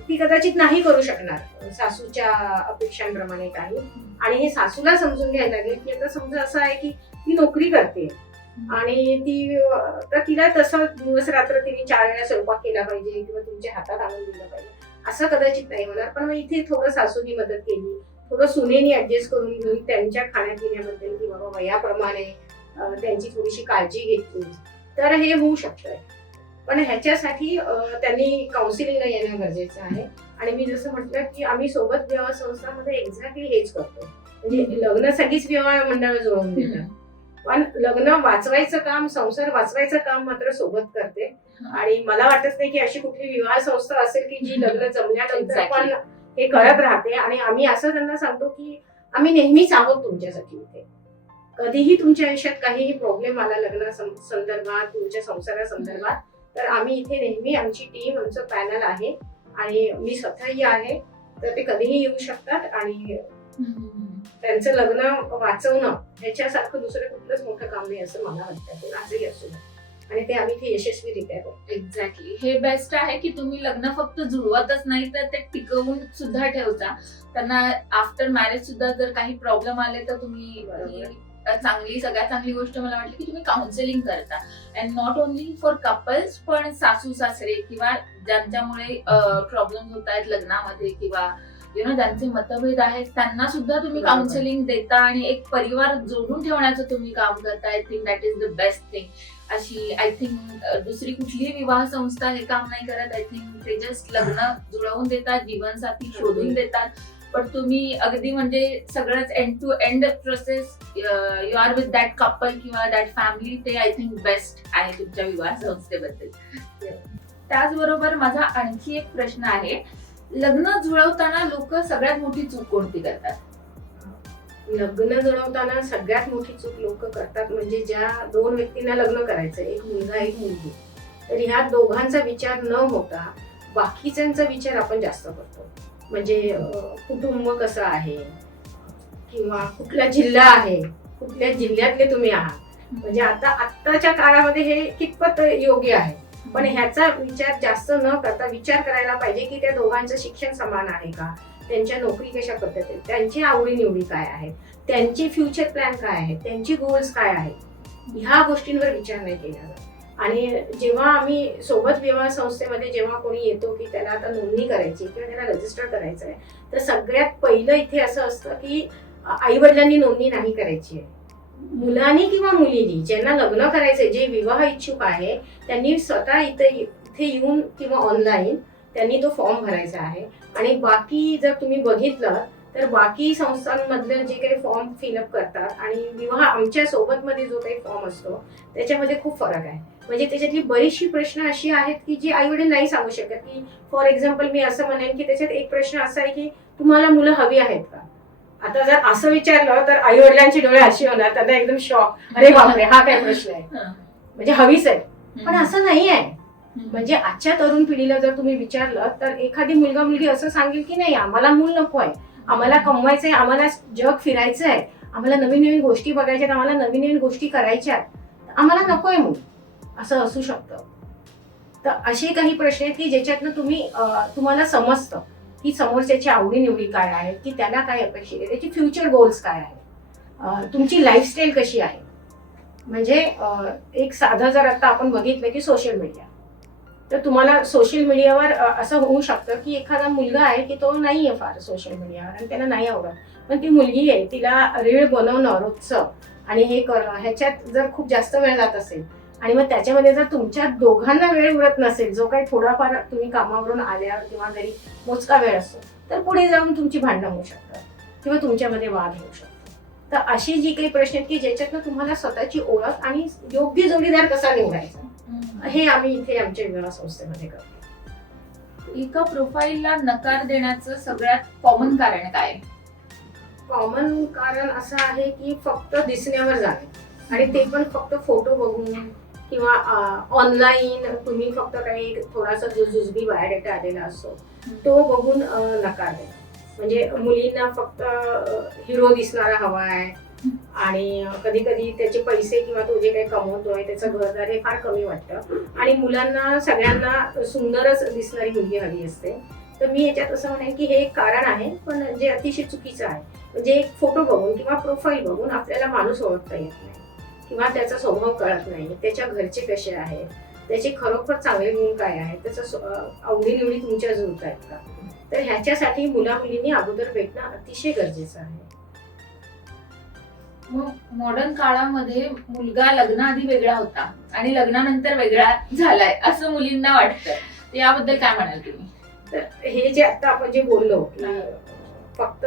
ती कदाचित नाही करू शकणार सासूच्या अपेक्षांप्रमाणे काही. आणि हे सासूला समजून घ्यायला लागेल की आता समजा असं आहे की ती नोकरी करते आणि तर तिला तसं दिवस रात्र तिने 4 वेळा स्वयंपाक केला पाहिजे किंवा तुमच्या हातात आणून दिलं पाहिजे असं कदाचित नाही होणार. पण मग इथे थोडं सासूनी मदत केली, थोडं सुनेनी ऍडजस्ट करून घेऊन त्यांच्या खाण्यापिण्याबद्दल किंवा वयाप्रमाणे त्यांची थोडीशी काळजी घेतली तर हे होऊ शकतंय. पण ह्याच्यासाठी त्यांनी काउन्सिलिंगला येणं गरजेचं आहे. आणि मी जसं म्हटलं की आम्ही सोबत विवाह संस्थांमध्ये एक्झॅक्टली हेच करतो. म्हणजे लग्नासाठीच विवाह मंडळ जुळवून देतात, पण लग्न वाचवायचं काम, संसार वाचवायचं काम मात्र सोबत करते. आणि मला वाटत नाही की अशी कुठली विवाह संस्था असेल की जी लग्न जमल्यानंतर पण हे करत राहते. आणि आम्ही असं त्यांना सांगतो की आम्ही नेहमीच आहोत तुमच्यासाठी इथे. कधीही तुमच्या आयुष्यात काहीही प्रॉब्लेम आला लग्न संदर्भात, तुमच्या संसारासंदर्भात, तर आम्ही इथे नेहमी, आमची टीम, आमचं पॅनल आहे आणि मी स्वतःही आहे, तर ते कधीही येऊ शकतात. आणि त्यांचं लग्न वाचवणं ह्याच्यासारखं दुसरं कुठलंच मोठं काम नाही असं मला वाटतं, आजही असू. आणि ते आम्ही ते यशस्वीरित्या करतो. एक्झॅक्टली, हे बेस्ट आहे की तुम्ही लग्न फक्त जुळवतच नाही तर ते टिकवून सुद्धा ठेवता. त्यांना आफ्टर मॅरेज सुद्धा जर काही प्रॉब्लेम आले तर तुम्ही सगळ्यात चांगली गोष्ट मला वाटली की तुम्ही काउन्सिलिंग करता. And not only for couples, पण सासू सासरे किंवा ज्यांच्यामुळे प्रॉब्लेम होत आहेत लग्नामध्ये किंवा ज्यांचे मतभेद आहेत त्यांना सुद्धा तुम्ही काउन्सिलिंग देता आणि एक परिवार जोडून ठेवण्याचं तुम्ही काम करता. I think that is the best thing. अशी आय थिंक दुसरी कुठलीही विवाह संस्था हे काम नाही करत. आय थिंक ते जस्ट लग्न जुळवून देतात, जीवनसाथी शोधून देतात, पण तुम्ही अगदी म्हणजे सगळंच end to end process you are with that couple किंवा दॅट फॅमिली. ते आय थिंक बेस्ट आहे तुमच्या विवाह संस्थेबद्दल. त्याचबरोबर माझा आणखी एक प्रश्न आहे, लग्न जुळवताना लोक सगळ्यात मोठी चूक कोणती करतात? लग्न जुळवताना सगळ्यात मोठी चूक लोक करतात म्हणजे ज्या दोन व्यक्तींना लग्न करायचं, एक मुलगा एक मुलगी, तर ह्या दोघांचा विचार न होता बाकीच्यांचा विचार आपण जास्त करतो. म्हणजे कुटुंब कसं आहे किंवा कुठला जिल्हा आहे, कुठल्या जिल्ह्यातले तुम्ही आहात. म्हणजे आत्ताच्या काळामध्ये हे कितपत योग्य आहे, पण ह्याचा विचार जास्त न करता विचार करायला पाहिजे की त्या दोघांचं शिक्षण समान आहे का, त्यांच्या नोकरी कशा पद्धतीने, त्यांची आवडीनिवडी काय आहेत, त्यांचे फ्युचर प्लॅन काय आहेत, त्यांची गोल्स काय आहेत, ह्या गोष्टींवर विचार नाही केला जात. आणि जेव्हा आम्ही सोबत विवाह संस्थेमध्ये जेव्हा कोणी येतो की त्याला आता नोंदणी करायची किंवा त्याला रजिस्टर करायचं आहे, तर सगळ्यात पहिलं इथे असं असतं की आई वडिलांनी नोंदणी नाही करायची आहे. मुलांनी किंवा मुलींनी ज्यांना लग्न करायचंय, जे विवाह इच्छुक आहे, त्यांनी स्वतः इथे येऊन किंवा ऑनलाईन त्यांनी तो फॉर्म भरायचा आहे. आणि बाकी जर तुम्ही बघितलं तर बाकी संस्थांमधले जे काही फॉर्म फिलअप करतात आणि विवाह आमच्या सोबत मध्ये जो काही फॉर्म असतो त्याच्यामध्ये खूप फरक आहे. म्हणजे त्याच्यातली बरीचशी प्रश्न अशी आहेत की जी आई वडील नाही सांगू शकत. की फॉर एक्झाम्पल मी असं म्हणेन की त्याच्यात एक प्रश्न असा आहे की तुम्हाला मुलं हवी आहेत का. आता जर असं विचारलं तर आई वडिलांची डोळे अशी होणार, त्यांना एकदम शॉक, अरे बापरे हा काय प्रश्न आहे, म्हणजे हवीच आहे. पण असं नाही आहे. म्हणजे आजच्या तरुण पिढीला जर तुम्ही विचारलं तर एखादी मुलगा मुलगी असं सांगेल की नाही आम्हाला मूल नको आहे, आम्हाला कमवायचंय, आम्हाला जग फिरायचं आहे, आम्हाला नवीन नवीन गोष्टी बघायच्यात, आम्हाला नवीन नवीन गोष्टी करायच्या, आम्हाला नकोय मूल, असं असू शकतं. तर असे काही प्रश्न आहेत की ज्याच्यातनं तुम्हाला समजतं की समोरच्याची आवडीनिवडी काय आहेत, की त्याला काय अपेक्षित आहे, त्याची फ्युचर गोल्स काय आहेत, तुमची लाईफस्टाईल कशी आहे. म्हणजे एक साधं जर आता आपण बघितलं की सोशल मीडिया, तर तुम्हाला सोशल मीडियावर असं होऊ शकतं की एखादा मुलगा आहे की तो नाही आहे फार सोशल मीडियावर आणि त्याला नाही आवडत, पण ती मुलगी आहे तिला रील बनवणं रोजचं आणि हे करणं ह्याच्यात जर खूप जास्त वेळ जात असेल आणि मग त्याच्यामध्ये जर तुमच्या दोघांना वेळ उरत नसेल, जो काही थोडाफार तुम्ही कामावरून आल्यावर किंवा घरी मोजका वेळ असतो, तर पुढे जाऊन तुमची भांडणं होऊ शकतात किंवा तुमच्यामध्ये वाद होऊ शकतो. तर अशी जी काही प्रश्न आहेत की ज्याच्यातनं तुम्हाला स्वतःची ओळख आणि योग्य जोडीदार कसा निवडायचा हे आम्ही इथे आमच्या विवाह संस्थेमध्ये करतो. एका प्रोफाईलला नकार देण्याचं सगळ्यात कॉमन कारण काय? कॉमन कारण असं आहे की फक्त दिसण्यावर जाणे, आणि ते पण फक्त फोटो बघून किंवा ऑनलाईन तुम्ही फक्त काही थोडासा जो जुजबी बायोडेटा आलेला असतो तो बघून नकार देणं. म्हणजे मुलींना फक्त हिरो दिसणारा हवा आहे आणि कधी कधी त्याचे पैसे किंवा तो जे काही कमवतोय त्याचं घरदार हे फार कमी वाटतं, आणि मुलांना सगळ्यांना सुंदरच दिसणारी मुलगी हवी असते. तर मी याच्यात असं म्हणेन की हे एक कारण आहे, पण जे अतिशय चुकीचं आहे. म्हणजे एक फोटो बघून किंवा प्रोफाईल बघून आपल्याला माणूस ओळखता येत नाही किंवा त्याचा स्वभाव कळत नाही, त्याच्या घरचे कसे आहेत, त्याचे खरोखर चांगले गुण काय आहेत, त्याचं आवडीनिवडी तुमच्या जुळत आहेत का. तर ह्याच्यासाठी मुला मुलींनी अगोदर भेटणं अतिशय गरजेचं आहे. मग मॉडर्न काळामध्ये मुलगा लग्नाआधी वेगळा होता आणि लग्नानंतर वेगळा झालाय असं मुलींना वाटतं, याबद्दल काय म्हणाल तुम्ही? तर हे जे आता आपण जे बोललो की फक्त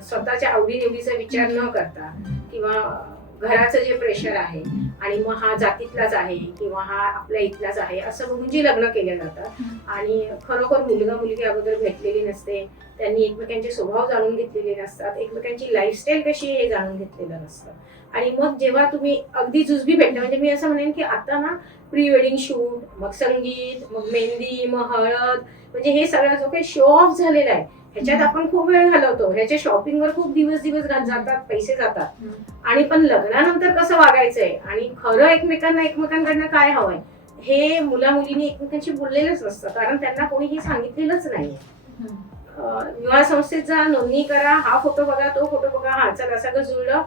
स्वतःच्या आवडीनिवडीचा विचार न करता किंवा घराचं जे प्रेशर आहे आणि मग हा जातीतलाच आहे किंवा हा आपल्या इथलाच आहे असं बघून जी लग्न केले जातात, आणि खरोखर मुलगा मुलगी अगोदर भेटलेली नसते, त्यांनी एकमेकांचे स्वभाव जाणून घेतलेले नसतात, एकमेकांची लाईफस्टाईल कशी हे जाणून घेतलेलं नसतं. आणि मग जेव्हा तुम्ही अगदी जुजबी भेटले, म्हणजे मी असं म्हणेन की आता ना प्री वेडिंग शूट, मग संगीत, मग मेहंदी, मग हळद, म्हणजे हे सगळं जो काही शो ऑफ झालेला आहे ह्याच्यात आपण खूप वेळ घालवतो, ह्याच्या शॉपिंगवर खूप दिवस जातात, पैसे जातात. आणि पण लग्नानंतर कसं वागायचंय आणि खरं एकमेकांकडनं काय हवंय हे मुला मुलींनी एकमेकांशी बोललेलंच नसतं, कारण त्यांना कोणीही सांगितलेलंच नाही. विवाह संस्थेत जा, नोंदणी करा, हा फोटो बघा, तो फोटो बघा, हा चला सगळं जुळलं,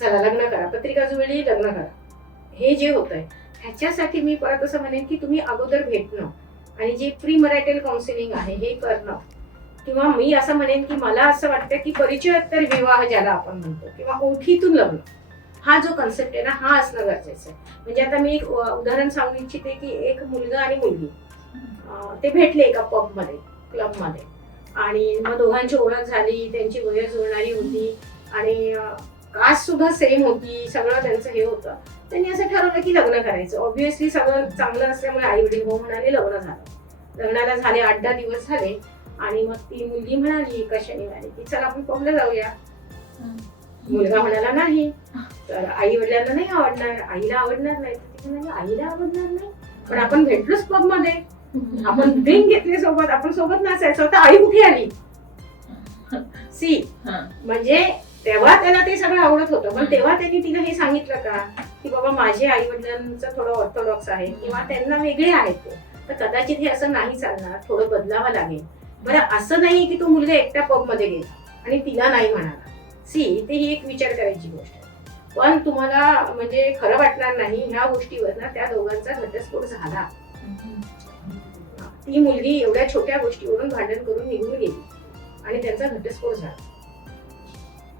चला लग्न करा, पत्रिका जुळली, लग्न करा, हे जे होतंय ह्याच्यासाठी मी परत असं म्हणेन की तुम्ही अगोदर भेटणं आणि जे प्री मॅरिटल काउन्सिलिंग आहे हे करणं, किंवा मी असं म्हणेन की मला असं वाटतं की परिचयोत्तर विवाह ज्याला आपण म्हणतो किंवा ओळखीतून लग्न, हा जो कन्सेप्ट आहे ना हा असणं गरजेचं आहे. म्हणजे आता मी एक उदाहरण सांगू इच्छिते की एक मुलगा आणि मुलगी ते भेटले एका पबमध्ये, क्लबमध्ये, आणि मग दोघांची ओळख झाली, त्यांची वय जुळणारी होती आणि कास्ट सुद्धा सेम होती, सगळं त्यांचं हे होतं. त्यांनी असं ठरवलं की लग्न करायचं. ऑब्व्हियसली सगळं चांगलं असल्यामुळे आई वडील हो म्हणाले, लग्न झालं. लग्नाला झाले 8-10 दिवस झाले आणि मग ती मुलगी म्हणाली एका शनिवारी की चला आपण पबला जाऊया. मुलगा म्हणाला नाही, तर आई वडिलांना नाही आवडणार, आईला आवडणार नाही. ती म्हणाली आईला आवडणार नाही, पण आपण भेटलोच पब मध्ये, आपण ड्रिंक घेतली सोबत, आपण सोबत नाचायचो, तर आई कुठे आली? सी म्हणजे तेव्हा त्याला ते सगळं आवडत होतं, पण तेव्हा त्यांनी तिला हे सांगितलं का की बाबा माझे आई वडिलांचं थोडं ऑर्थोडॉक्स आहे किंवा त्यांना वेगळे आहेत ते, तर कदाचित हे असं नाही चालणार, थोडं बदलावं लागेल. बरं असं नाही की तो मुलगा एकटा पब मध्ये गेला आणि तिला नाही म्हणाला. सी इथे ही एक विचार करायची गोष्ट आहे. पण तुम्हाला म्हणजे खरं वाटणार नाही, ह्या गोष्टीवर ना त्या दोघांचा घटस्फोट झाला. ती मुलगी एवढ्या छोट्या गोष्टीवरून भांडण करून निघून गेली आणि त्यांचा घटस्फोट झाला.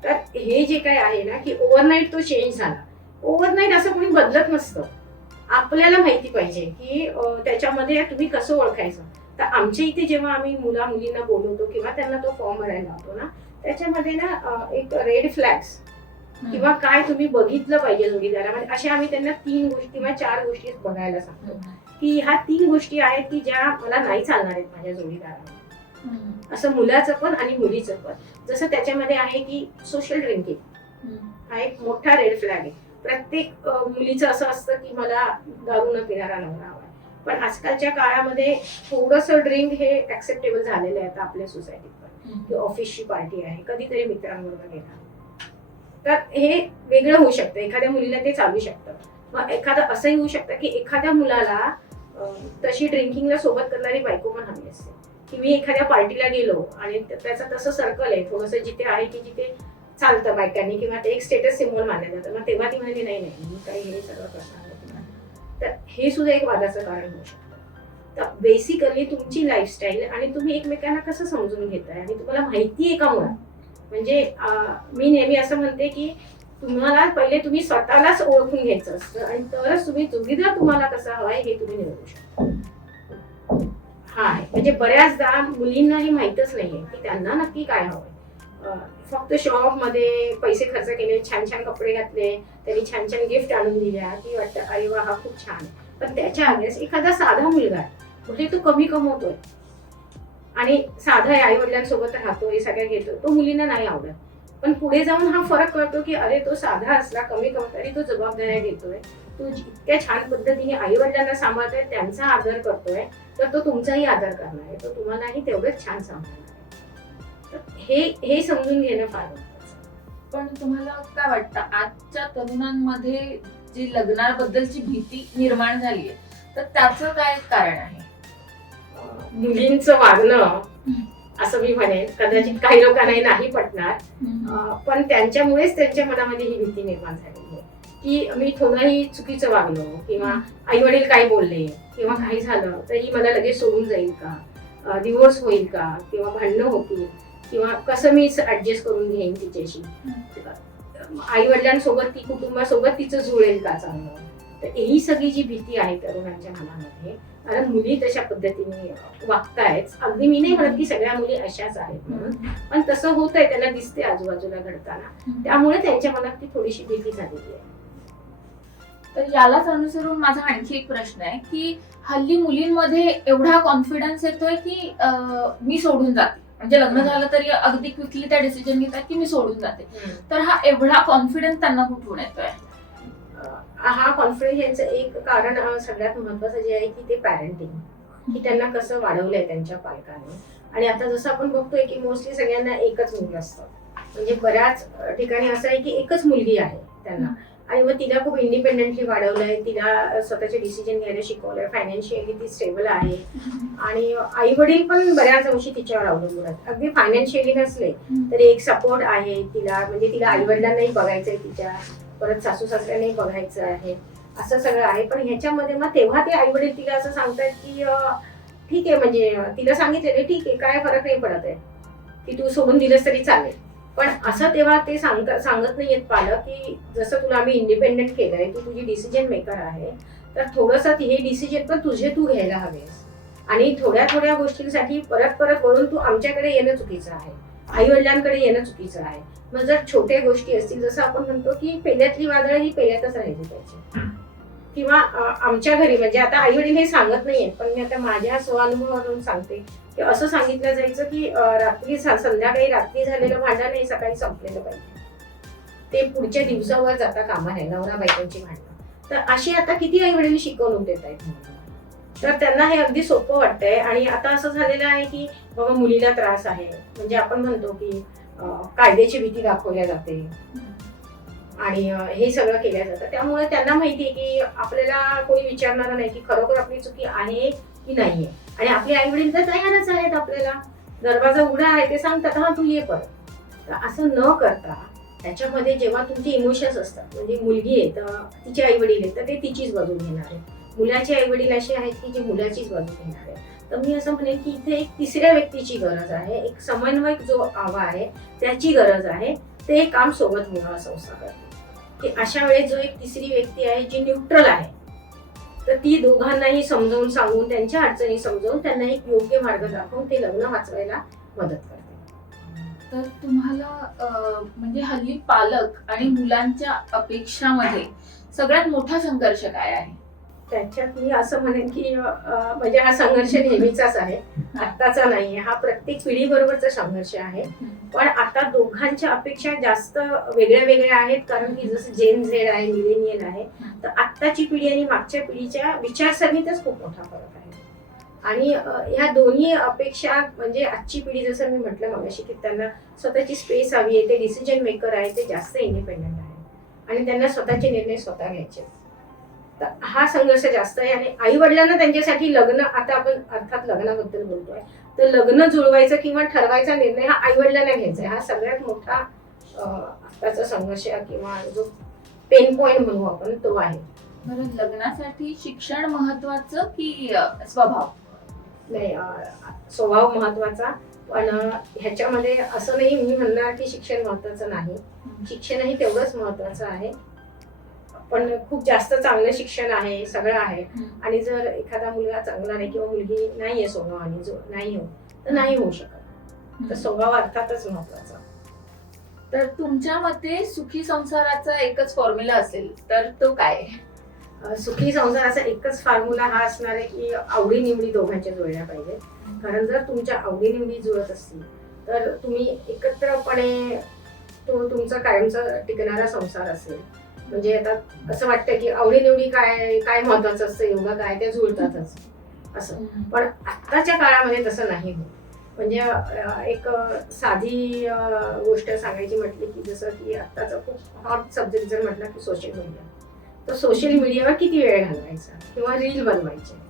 तर हे जे काय आहे ना की ओव्हरनाईट तो चेंज झाला. ओव्हरनाईट असं कोणी बदलत नसतं. आपल्याला माहिती पाहिजे की त्याच्यामध्ये तुम्ही कसं ओळखायचं. तर आमच्या इथे जेव्हा आम्ही मुलींना बोलवतो किंवा त्यांना तो फॉर्म भरायला लावतो ना, त्याच्यामध्ये ना एक रेड फ्लॅग्स किंवा काय तुम्ही बघितलं पाहिजे जोडीदारामध्ये, अशा आम्ही त्यांना 3 गोष्टी किंवा 4 गोष्टी बघायला सांगतो की ह्या 3 गोष्टी आहेत की ज्या मला नाही चालणार आहेत माझ्या जोडीदारामध्ये. असं मुलाचं पण आणि मुलीचं पण. जसं त्याच्यामध्ये आहे की सोशल ड्रिंकिंग हा एक मोठा रेड फ्लॅग आहे. प्रत्येक मुलीचं असं असतं की मला दारू न पिणारा नवरा हवा. पण आजकालच्या काळामध्ये थोडंसं ड्रिंक हे ऍक्सेप्टेबल झालेलं आहे आता आपल्या सोसायटीत पण, की ऑफिसची पार्टी आहे, कधीतरी मित्रांबरोबर गेला, तर हे वेगळं होऊ शकतं. एखाद्या मुलीला ते चालू शकतं. मग एखादं असंही होऊ शकतं की एखाद्या मुलाला तशी ड्रिंकिंगला सोबत करणारी बायको पण हवी असते, की मी एखाद्या पार्टीला गेलो आणि त्याचं तसं सर्कल आहे थोडंसं जिथे आहे की जिथे चालतं बायकांनी किंवा ते एक स्टेटस सिम्बॉल मानलं जातं. मग तेव्हा ती म्हणाली नाही मी काही हे सगळं करणार नाही. तर हे सुद्धा एक वादाचं कारण होऊ शकतं. तर बेसिकली तुमची लाईफस्टाईल आणि तुम्ही एकमेकांना कसं समजून घेताय आणि तुम्हाला माहिती आहे का मुळात. म्हणजे मी नेहमी असं म्हणते की तुम्हाला पहिले तुम्ही स्वतःलाच ओळखून घ्यायचं असतं आणि तरच तुम्ही जोडीदार तुम्हाला कसा हवाय हे तुम्ही निवडू शकता. हा म्हणजे बऱ्याचदा मुलींना हे माहीतच नाहीये की त्यांना नक्की काय हवंय. फक्त शो ऑफ मध्ये पैसे खर्च केले, छान छान कपडे घातले, त्यांनी छान छान गिफ्ट आणून दिल्या की वाटतं अरे वा हा खूप छान आहे. पण त्याच्या आधीच एखादा साधा मुलगा आहे, म्हणजे तो कमी कमवतोय आणि साधा आई वडिलांसोबत राहतोय, सगळ्या घेतो, तो मुलींना नाही आवडत. पण पुढे जाऊन हा फरक कळतो की अरे तो साधा असला, कमी कमवतो, तरी तो जबाबदाऱ्या घेतोय, तो इतक्या छान पद्धतीने आई वडिलांना सांभाळतोय, त्यांचा आदर करतोय, तर तो तुमचाही आदर करणार आहे, तो तुम्हालाही तेवढंच छान सांभाळणार आहे. हे समजून घेणं फार महत्त्वाचं. पण तुम्हाला काय वाटतं आजच्या तरुणांमध्ये जी लग्नाबद्दलची भीती निर्माण झाली आहे, तर त्याचं काय कारण आहे? मुलींचं वागणं असं मी म्हणेन, कदाचित काही लोकांना नाही पटणार, पण त्यांच्यामुळेच त्यांच्या मनामध्ये ही भीती निर्माण झालेली आहे की मी थोडंही चुकीचं वागलो किंवा आई वडील काय बोलले किंवा काही झालं तर ही मला लगेच सोडून जाईल का, डिवोर्स होईल का किंवा भांडणं होतील किंवा कसं मी ऍडजस्ट करून घेईन तिच्याशी, आई वडिलांसोबत ती कुटुंबासोबत तिचं जुळेल का चांगलं. तर ही सगळी जी भीती आहे तरुणांच्या मनामध्ये, कारण मुली तशा पद्धतीने वागतायत. अगदी मी नाही म्हणत की सगळ्या मुली अशाच आहेत म्हणून, पण तसं होतंय, त्यांना दिसते आजूबाजूला घडताना, त्यामुळे त्यांच्या मनात ती थोडीशी भीती झालेली आहे. तर यालाच अनुसरून माझा आणखी एक प्रश्न आहे की हल्ली मुलींमध्ये एवढा कॉन्फिडन्स येतोय की मी सोडून जाते, म्हणजे लग्न झालं तरी अगदी क्विकली त्या डिसिजन घेतात की मी सोडून जाते. तर हा एवढा कॉन्फिडन्स त्यांना कुठून येतोय? हा कॉन्फिडन्स याचं एक कारण सगळ्यात महत्वाचं जे आहे की ते पॅरेंटिंग, की त्यांना कसं वाढवलंय त्यांच्या पालकांनी. आणि आता जसं आपण बघतोय की मोस्टली सगळ्यांना एकच मुलगा असतं, म्हणजे बऱ्याच ठिकाणी असं आहे की एकच मुलगी आहे त्यांना, आणि मग तिला खूप इंडिपेंडेंटली वाढवलंय, तिला स्वतःचे डिसिजन घ्यायला शिकवलंय, फायनान्शियली ती स्टेबल आहे आणि आई वडील पण बऱ्याच अंशी तिच्यावर अवलंबून आहेत. अगदी फायनान्शियली नसले तरी एक सपोर्ट आहे तिला, म्हणजे तिला आई वडिलांनाही बघायचंय, तिच्या परत सासू सासऱ्यांनाही बघायचं आहे, असं सगळं आहे. पण ह्याच्यामध्ये मग तेव्हा ते आई वडील तिला असं सांगतात की ठीक आहे, म्हणजे तिला सांगितलेलं ठीक आहे, काय फरक नाही पडत आहे की तू सोडून दिलंस तरी चालेल. पण असं तेव्हा ते सांगत नाहीयेत पालक की जसं तुला आम्ही इंडिपेंडेंट केलंय, तू तुझी डिसिजन मेकर आहे, तर थोडंसं हे डिसिजन पण तू घ्यायला हवेस आणि थोड्या थोड्या गोष्टींसाठी परत वळून तू आमच्याकडे येणं चुकीचं आहे, आई वडिलांकडे येणं चुकीचं आहे. मग जर छोट्या गोष्टी असतील, जसं आपण म्हणतो की पेल्यातली वादळं ही पेल्यातच राहिली पाहिजे, किंवा आमच्या घरी म्हणजे आता आई वडील हे सांगत नाहीयेत, पण मी आता माझ्या स्वानुभवावरून सांगते की असं सांगितलं जायचं की संध्याकाळी रात्री झालेलं भांडण हे सकाळी संपलेलं पाहिजे. ते पुढच्या दिवसावर जाता कामा नये, नवरा बायकोची भांडणं. तर अशी आता किती आई वडील शिकवून देत आहेत मुलांना. तर त्यांना हे अगदी सोपं वाटतंय. आणि आता असं झालेलं आहे की बाबा मुलीला त्रास आहे, म्हणजे आपण म्हणतो की कायद्याची भीती दाखवल्या जाते आणि हे सगळं केलं जातं. त्यामुळे त्यांना माहिती आहे की आपल्याला कोणी विचारणार नाही की खरोखर आपली चुकी आहे की नाहीये. आणि आपले आई वडील तर तयारच आहेत, आपल्याला दरवाजा उघडा आहे ते सांगतात, हा तू ये परत. तर असं न करता त्याच्यामध्ये जेव्हा तुमचे इमोशन्स असतात, म्हणजे मुलगी आहे तर तिचे आई वडील आहेत तर ते तिचीच बाजू घेणार आहे, मुलाचे आई वडील असे आहेत की जे मुलाचीच बाजू घेणार आहे. तर मी असं म्हणेन की इथे एक तिसऱ्या व्यक्तीची गरज आहे, एक समन्वयक जो हवा आहे त्याची गरज आहे. ते काम सोबत होणं संस्था करते की अशा वेळेस जो एक तिसरी व्यक्ती आहे जी न्यूट्रल आहे, तर ती दोघांनाही समजावून सांगून त्यांच्या अडचणी समजावून त्यांना एक योग्य मार्ग दाखवून ते लग्न वाचवायला मदत करते. तर तुम्हाला म्हणजे हल्ली पालक आणि मुलांच्या अपेक्षामध्ये सगळ्यात मोठा संघर्ष काय आहे? त्याच्यात मी असं म्हणेन की म्हणजे हा संघर्ष नेहमीचाच आहे, आत्ताचा नाहीये, हा प्रत्येक पिढीबरोबरचा संघर्ष आहे. पण आता दोघांच्या अपेक्षा जास्त वेगळ्या वेगळ्या आहेत, कारण की जसं जेन झेड आहे, मिलेनियल आहे, तर आत्ताची पिढी आणि मागच्या पिढीच्या विचारसरणीतच खूप मोठा फरक आहे. आणि ह्या दोन्ही अपेक्षा म्हणजे आजची पिढी जसं मी म्हटलं मगाशी की त्यांना स्वतःची स्पेस हवी आहे, ते डिसिजन मेकर आहे, ते जास्त इंडिपेंडेंट आहे आणि त्यांना स्वतःचे निर्णय स्वतः घ्यायचे. तर हा संघर्ष जास्त आहे. आणि आई वडिलांना त्यांच्यासाठी लग्न, आता आपण अर्थात लग्नाबद्दल बोलतोय, तर लग्न जुळवायचं किंवा ठरवायचा निर्णय हा आई वडिलांना घ्यायचा आहे. हा सगळ्यात मोठा आताचा संघर्ष किंवा जो पेन पॉइंट म्हणू आपण तो आहे. बरं, लग्नासाठी शिक्षण महत्वाचं की स्वभाव? नाही, स्वभाव महत्वाचा, पण ह्याच्यामध्ये असं नाही मी म्हणणार की शिक्षण महत्वाचं नाही, शिक्षणही तेवढंच महत्वाचं आहे. पण खूप जास्त चांगलं शिक्षण आहे, सगळं आहे, आणि जर एखादा मुलगा चांगला नाही किंवा मुलगी नाहीये स्वभावाने, जो नाही हो तर नाही होऊ शकत. तर स्वभाव अर्थातच महत्वाचा. तर तुमच्या मते सुखी संसाराचा एकच फॉर्म्युला असेल तर तो काय आहे? सुखी संसाराचा एकच फॉर्म्युला हा असणार आहे की आवडीनिवडी दोघांच्या जुळल्या पाहिजेत. कारण जर तुमच्या आवडीनिवडी जुळत असतील तर तुम्ही एकत्रपणे तो तुमचा कायमचा टिकणारा संसार असेल. म्हणजे आता असं वाटतं की आवडीनिवडी काय काय महत्वाचं असतं, एवढं काय ते जुळतातच असं, पण आत्ताच्या काळामध्ये तसं नाही होत. म्हणजे एक साधी गोष्ट सांगायची म्हटली की जसं की आत्ताचा खूप हॉट सब्जेक्ट जर म्हटलं की सोशल मीडिया, तर सोशल मीडियावर किती वेळ घालवायचा किंवा रील बनवायचे.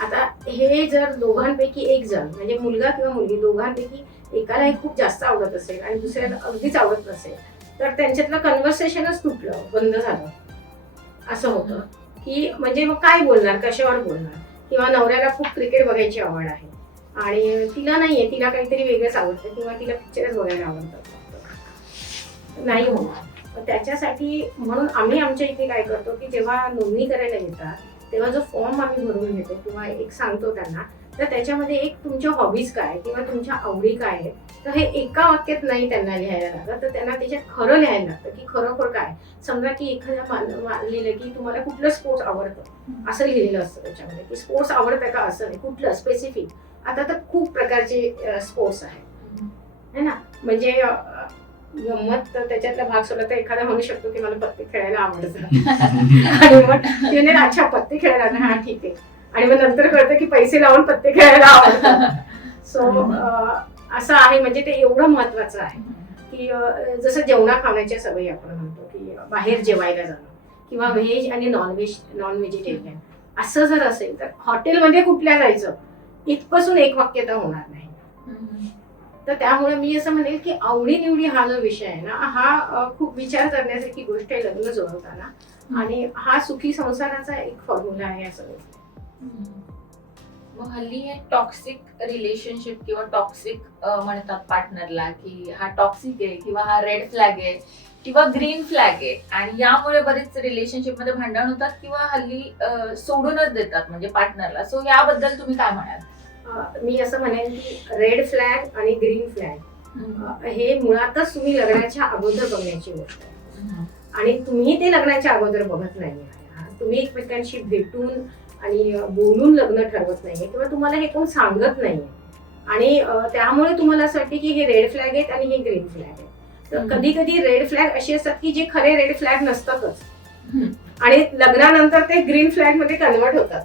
आता हे जर दोघांपैकी एक जण म्हणजे मुलगा किंवा मुलगी दोघांपैकी एकाला हे खूप जास्त आवडत असेल आणि दुसऱ्याला अगदीच आवडत नसेल तर त्यांच्यातलं कन्व्हर्सेशनच तुटलं, बंद झालं. असं होतं की म्हणजे मग काय बोलणार, कशावर बोलणार. किंवा नवऱ्याला खूप क्रिकेट बघायची आवड आहे आणि तिला नाहीये, तिला काहीतरी वेगळंच आवडतं किंवा तिला पिक्चरच बघायला आवडतात, नाही होणार. त्याच्यासाठी म्हणून आम्ही आमच्या इथे काय करतो की जेव्हा नोंदणी करायला येतात तेव्हा जो फॉर्म आम्ही भरून घेतो किंवा एक सांगतो त्यांना, तर त्याच्यामध्ये एक तुमच्या हॉबीज काय किंवा तुमच्या आवडी काय आहेत, तर हे एका वाक्यात नाही त्यांना लिहायला लागत, तर त्यांना त्याच्यात खरं लिहायला लागतं की खरोखर काय. समजा की एखाद्या लिहिलं की तुम्हाला कुठलं स्पोर्ट्स आवडतं असं लिहिलेलं असतं त्याच्यामध्ये, की स्पोर्ट्स आवडतं का असं नाही, कुठलं स्पेसिफिक. आता तर खूप प्रकारचे स्पोर्ट्स आहेत है ना. म्हणजे गंमत तर त्याच्यातला भाग सोडला तर एखादा म्हणू शकतो की मला पत्ते खेळायला आवडतं आणि मग तिने अच्छा पत्ते खेळायला, हा ठीक आहे, आणि मग नंतर कळतं की पैसे लावून पत्ते खेळायला आवडतं. सो असं आहे. म्हणजे ते एवढं महत्वाचं आहे की जसं जेवणा खाण्याच्या सवयी आपण म्हणतो की बाहेर जेवायला जाणं किंवा व्हेज आणि नॉन व्हेजिटेरियन असं जर असेल तर हॉटेलमध्ये कुठल्या जायचं इथपासून एक वाक्यता होणार नाही. तर त्यामुळे मी असं म्हणेल की आवडीनिवडी हा जो विषय आहे ना, हा खूप विचार करण्यासारखी गोष्ट आहे लग्न जुळवताना, आणि हा सुखी संसाराचा एक फॉर्म्युला आहे असं. मग हल्ली हे टॉक्सिक रिलेशनशिप किंवा टॉक्सिक म्हणतात पार्टनरला की हा टॉक्सिक आहे किंवा हा रेड फ्लॅग आहे किंवा ग्रीन फ्लॅग आहे, आणि यामुळे बरेच रिलेशनशिप मध्ये भांडण होतात किंवा हल्ली सोडूनच देतात म्हणजे पार्टनरला. सो याबद्दल तुम्ही काय म्हणाल? मी असं म्हणेन की रेड फ्लॅग आणि ग्रीन फ्लॅग हे मुळातच तुम्ही लग्नाच्या अगोदर बघण्याची गोष्ट आहे, आणि तुम्ही ते लग्नाच्या अगोदर बघत नाही. तुम्ही एकमेकांशी भेटून आणि बोलून लग्न ठरवत नाहीये किंवा तुम्हाला हे कोण सांगत नाहीये, आणि त्यामुळे तुम्हाला असं वाटते की हे रेड फ्लॅग आहेत आणि हे ग्रीन फ्लॅग आहेत. तर कधी कधी रेड फ्लॅग असे असतात की जे खरे रेड फ्लॅग नसतातच आणि लग्नानंतर ते ग्रीन फ्लॅग मध्ये कन्वर्ट होतात.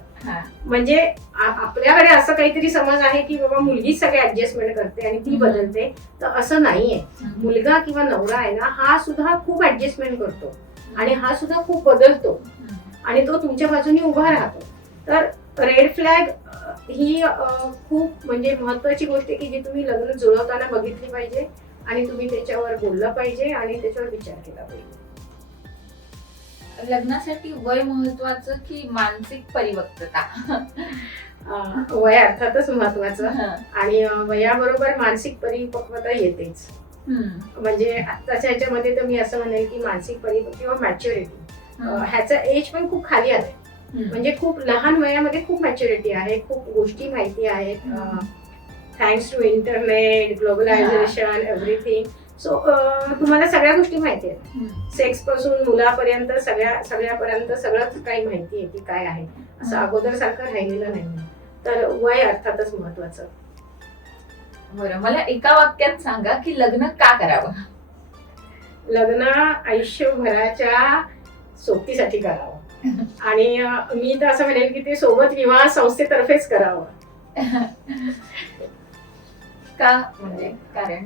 म्हणजे आपल्याकडे असं काहीतरी समज आहे की बाबा मुलगीच सगळे ऍडजस्टमेंट करते आणि ती बदलते, तर असं नाहीये. मुलगा किंवा नवरा आहे ना, हा सुद्धा खूप ऍडजस्टमेंट करतो आणि हा सुद्धा खूप बदलतो आणि तो तुमच्या बाजूने उभा राहतो. तर रेड फ्लॅग ही खूप म्हणजे महत्वाची गोष्ट आहे की जी तुम्ही लग्न जुळवताना बघितली पाहिजे आणि तुम्ही त्याच्यावर बोललं पाहिजे आणि त्याच्यावर विचार केला पाहिजे. लग्नासाठी वय महत्वाचं की मानसिक परिपक्वता? वय अर्थातच महत्वाचं आणि वयाबरोबर मानसिक परिपक्वता येतेच. म्हणजे आत्ताच्या ह्याच्यामध्ये तर मी असं म्हणेल की मानसिक परिपक्वता किंवा मॅच्युरिटी ह्याचा एज पण खूप खाली आलाय. म्हणजे खूप लहान वयामध्ये खूप मॅच्युरिटी आहे, खूप गोष्टी माहिती आहेत, thanks to internet, globalisation, everything. So तुम्हाला सगळ्या गोष्टी माहिती आहेत, सेक्स पासून मुलापर्यंत सगळ्यापर्यंत सगळंच काही माहिती आहे की काय आहे. असं अगोदर सारखं राहिलेलं नाही. तर वय अर्थातच महत्वाचं. बरं, मला एका वाक्यात सांगा की लग्न का करावं? लग्न आयुष्यभराच्या सोबतीसाठी करावं आणि मी तर असं म्हणेल की ते सोबत विवाह संस्थेतर्फेच करावं. का, म्हणजे कारण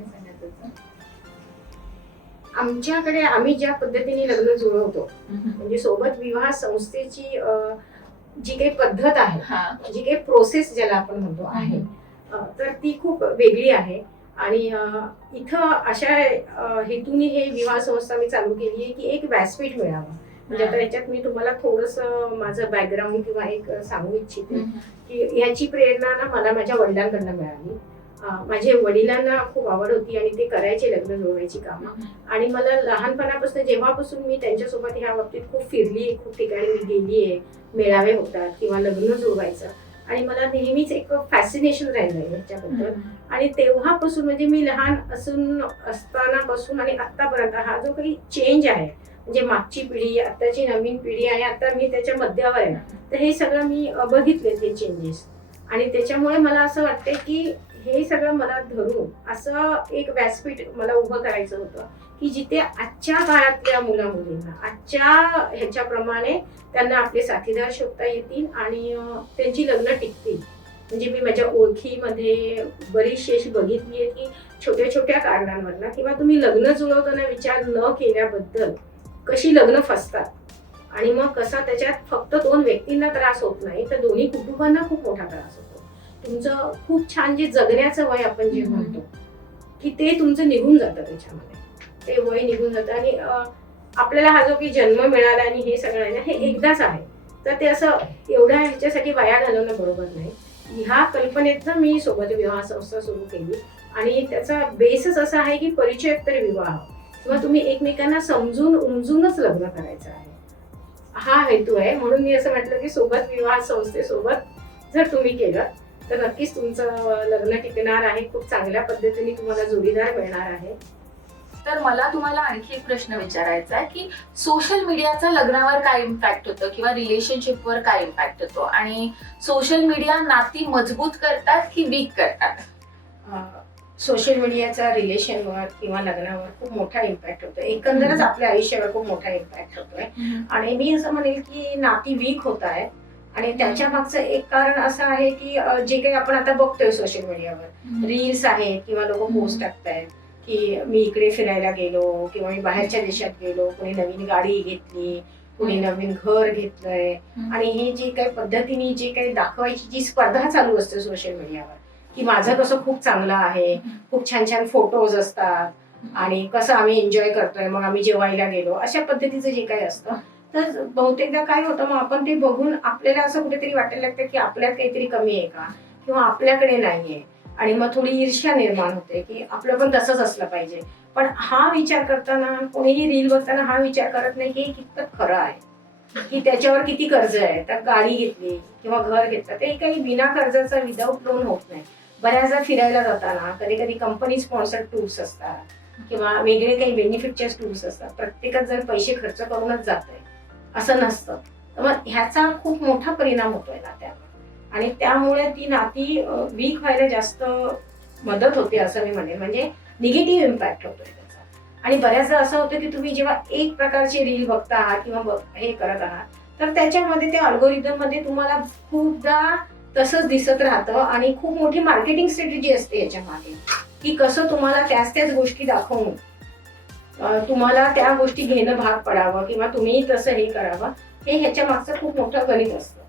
आमच्याकडे आम्ही ज्या पद्धतीने लग्न जुळवतो, म्हणजे सोबत विवाह संस्थेची जी काही पद्धत आहे, जी काही प्रोसेस ज्याला आपण म्हणतो आहे, तर ती खूप वेगळी आहे. आणि इथं अशा हेतूने हे विवाह संस्था मी चालू केली आहे की एक व्यासपीठ मिळावं. म्हणजे आता याच्यात मी तुम्हाला थोडंसं माझं बॅकग्राऊंड किंवा एक सांगू इच्छिते की याची प्रेरणा ना मला माझ्या वडिलांकडनं मिळाली. माझ्या वडिलांना खूप आवड होती आणि ते करायचे लग्न जुळवायची कामं. आणि मला लहानपणापासून जेव्हापासून मी त्यांच्यासोबत ह्या बाबतीत खूप फिरली, खूप ठिकाणी मी गेली आहे, मेळावे होतात किंवा लग्न जुळवायचं, आणि मला नेहमीच एक फॅसिनेशन राहिलं ह्याच्याबद्दल. आणि तेव्हापासून म्हणजे मी लहान असतानापासून आणि आतापर्यंत हा जो काही चेंज आहे, म्हणजे मागची पिढी, आताची नवीन पिढी आणि आता मी त्याच्या मध्यावर आहे, तर हे सगळं मी बघितले ते चेंजेस. आणि त्याच्यामुळे मला असं वाटतंय की हे सगळं मला धरून असं एक व्यासपीठ मला उभं करायचं होतं की जिथे आजच्या काळातल्या मुला मुलींना आजच्या ह्याच्याप्रमाणे त्यांना आपले साथीदार शोधता येतील आणि त्यांची लग्न टिकतील. म्हणजे मी माझ्या ओळखीमध्ये बरीचशी अशी बघितली आहे की छोट्या छोट्या कारणांवरनं किंवा तुम्ही लग्न जुळवताना विचार न केल्याबद्दल कशी लग्न फसतात आणि मग कसा त्याच्यात फक्त 2 व्यक्तींना त्रास होत नाही तर दोन्ही कुटुंबांना खूप मोठा त्रास होतो. तुमचं खूप छान जे जगण्याचं वय आपण जे म्हणतो की ते तुमचं निघून जातं, त्याच्यामध्ये ते वय निघून जातं. आणि आपल्याला हा जो काही जन्म मिळाला आणि हे सगळं आहे ना, हे एकदाच आहे. तर ते असं एवढ्या ह्याच्यासाठी वाया घालवणं बरोबर नाही. ह्या कल्पनेतनं मी सोबत विवाह संस्था सुरू केली आणि त्याचा बेसच असा आहे की परिचयोत्तर विवाह किंवा तुम्ही एकमेकांना समजून उमजूनच लग्न करायचं आहे, हा हेतू आहे. म्हणून मी असं म्हटलं की सोबत विवाह संस्थेसोबत जर तुम्ही केलं तर नक्कीच तुमचं लग्न टिकणार आहे, खूप चांगल्या पद्धतीने तुम्हाला जोडीदार मिळणार आहे. तर मला तुम्हाला आणखी एक प्रश्न विचारायचा आहे की सोशल मीडियाचा लग्नावर काय इम्पॅक्ट होतो किंवा रिलेशनशिपवर काय इम्पॅक्ट होतो, आणि सोशल मीडिया नाती मजबूत करतात की वीक करतात? सोशल मीडियाचा रिलेशनवर किंवा लग्नावर खूप मोठा इम्पॅक्ट होतो, एकंदरच आपल्या आयुष्यावर खूप मोठा इम्पॅक्ट होतोय. आणि मी असं म्हणेल की नाती वीक होत आहे आणि त्याच्या मागचं एक कारण असं आहे की जे काही आपण आता बघतोय सोशल मीडियावर रील्स आहेत किंवा लोक पोस्ट टाकतायत की मी इकडे फिरायला गेलो किंवा मी बाहेरच्या देशात गेलो, कोणी नवीन गाडी घेतली, कोणी नवीन घर घेतलंय. आणि हे जे काही पद्धतीने जे काही दाखवायची जी स्पर्धा चालू असते सोशल मीडियावर की माझं कसं खूप चांगलं आहे, खूप छान छान फोटोज असतात आणि कसं आम्ही एन्जॉय करतोय, मग आम्ही जेवायला गेलो, अशा पद्धतीचं जे काही असतं. तर बहुतेकदा काय होतं, मग आपण ते बघून आपल्याला असं कुठेतरी वाटायला लागतं की आपल्यात काहीतरी कमी आहे का किंवा आपल्याकडे नाहीये, आणि मग थोडी ईर्ष्या निर्माण होते की आपलं पण तसंच असलं पाहिजे. पण हा विचार करताना, कोणीही रील बघताना हा विचार करत नाही की कितपत खरं आहे, की त्याच्यावर किती कर्ज आहे. तर गाडी घेतली किंवा घर घेतलं ते काही बिना कर्जाचा विदाऊट लोन होत नाही. बऱ्याचदा फिरायला जाताना कधी कधी कंपनी स्पॉन्सर्ड टूर्स असतात किंवा वेगळे काही बेनिफिटचे टूर्स असतात. प्रत्येकात जर पैसे खर्च करूनच जात आहे असं नसतं. तर मग ह्याचा खूप मोठा परिणाम होतोय नात्यावर आणि त्यामुळे ती नाती वीक व्हायला जास्त मदत होते असं मी म्हणेन. म्हणजे निगेटिव्ह इम्पॅक्ट होतोय त्याचा. आणि बऱ्याचदा असं होतं की तुम्ही जेव्हा एक प्रकारची रील बघता आहात किंवा हे करत आहात तर त्याच्यामध्ये त्या अल्गोरिदम मध्ये तुम्हाला खूपदा तसंच दिसत राहतं आणि खूप मोठी मार्केटिंग स्ट्रॅटेजी असते याच्या मागे की कसं तुम्हाला त्याच गोष्टी दाखवून तुम्हाला त्या गोष्टी घेणं भाग पडावं किंवा तुम्ही तसं हे करावं, हे ह्याच्या मागचं खूप मोठं गणित असतं.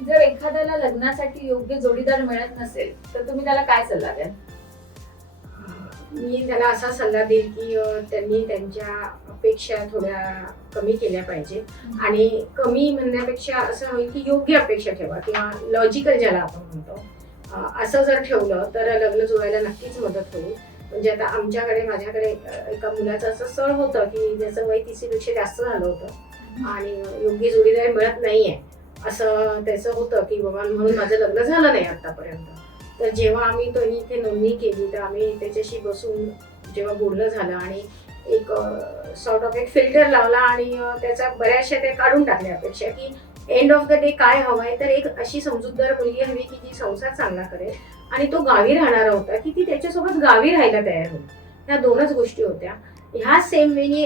जर एखाद्याला लग्नासाठी योग्य जोडीदार मिळत नसेल तर तुम्ही त्याला काय सल्ला द्याल? मी त्याला असा सल्ला देईल की त्यांनी त्यांच्या अपेक्षा थोड्या कमी केल्या पाहिजे आणि कमी म्हणण्यापेक्षा असं होईल की योग्य अपेक्षा ठेवा किंवा लॉजिकल ज्याला आपण म्हणतो असं जर ठेवलं तर लग्न जुळायला नक्कीच मदत होईल. म्हणजे आता माझ्याकडे एका मुलाचं असं स्थळ होतं की ज्याचं वय 30 पेक्षा जास्त झालं होतं आणि योग्य जोडीदार मिळत नाहीये असं त्याचं होतं की बाबा म्हणून माझं लग्न झालं नाही आतापर्यंत. तर जेव्हा आम्ही इथे नोंदणी केली तर आम्ही त्याच्याशी बसून जेव्हा बोलणं झालं आणि एक सॉर्ट ऑफ एक फिल्टर लावला आणि त्याचा बऱ्याचशा ते काढून टाकल्या अपेक्षा की एंड ऑफ द डे काय हवंय तर एक अशी समजूतदार मुलगी हवी की जी संसार चांगला करेल आणि तो गावी राहणारा होता की ती त्याच्यासोबत गावी राहायला तयार होईल. ह्या दोनच गोष्टी होत्या. ह्या सेम वेळी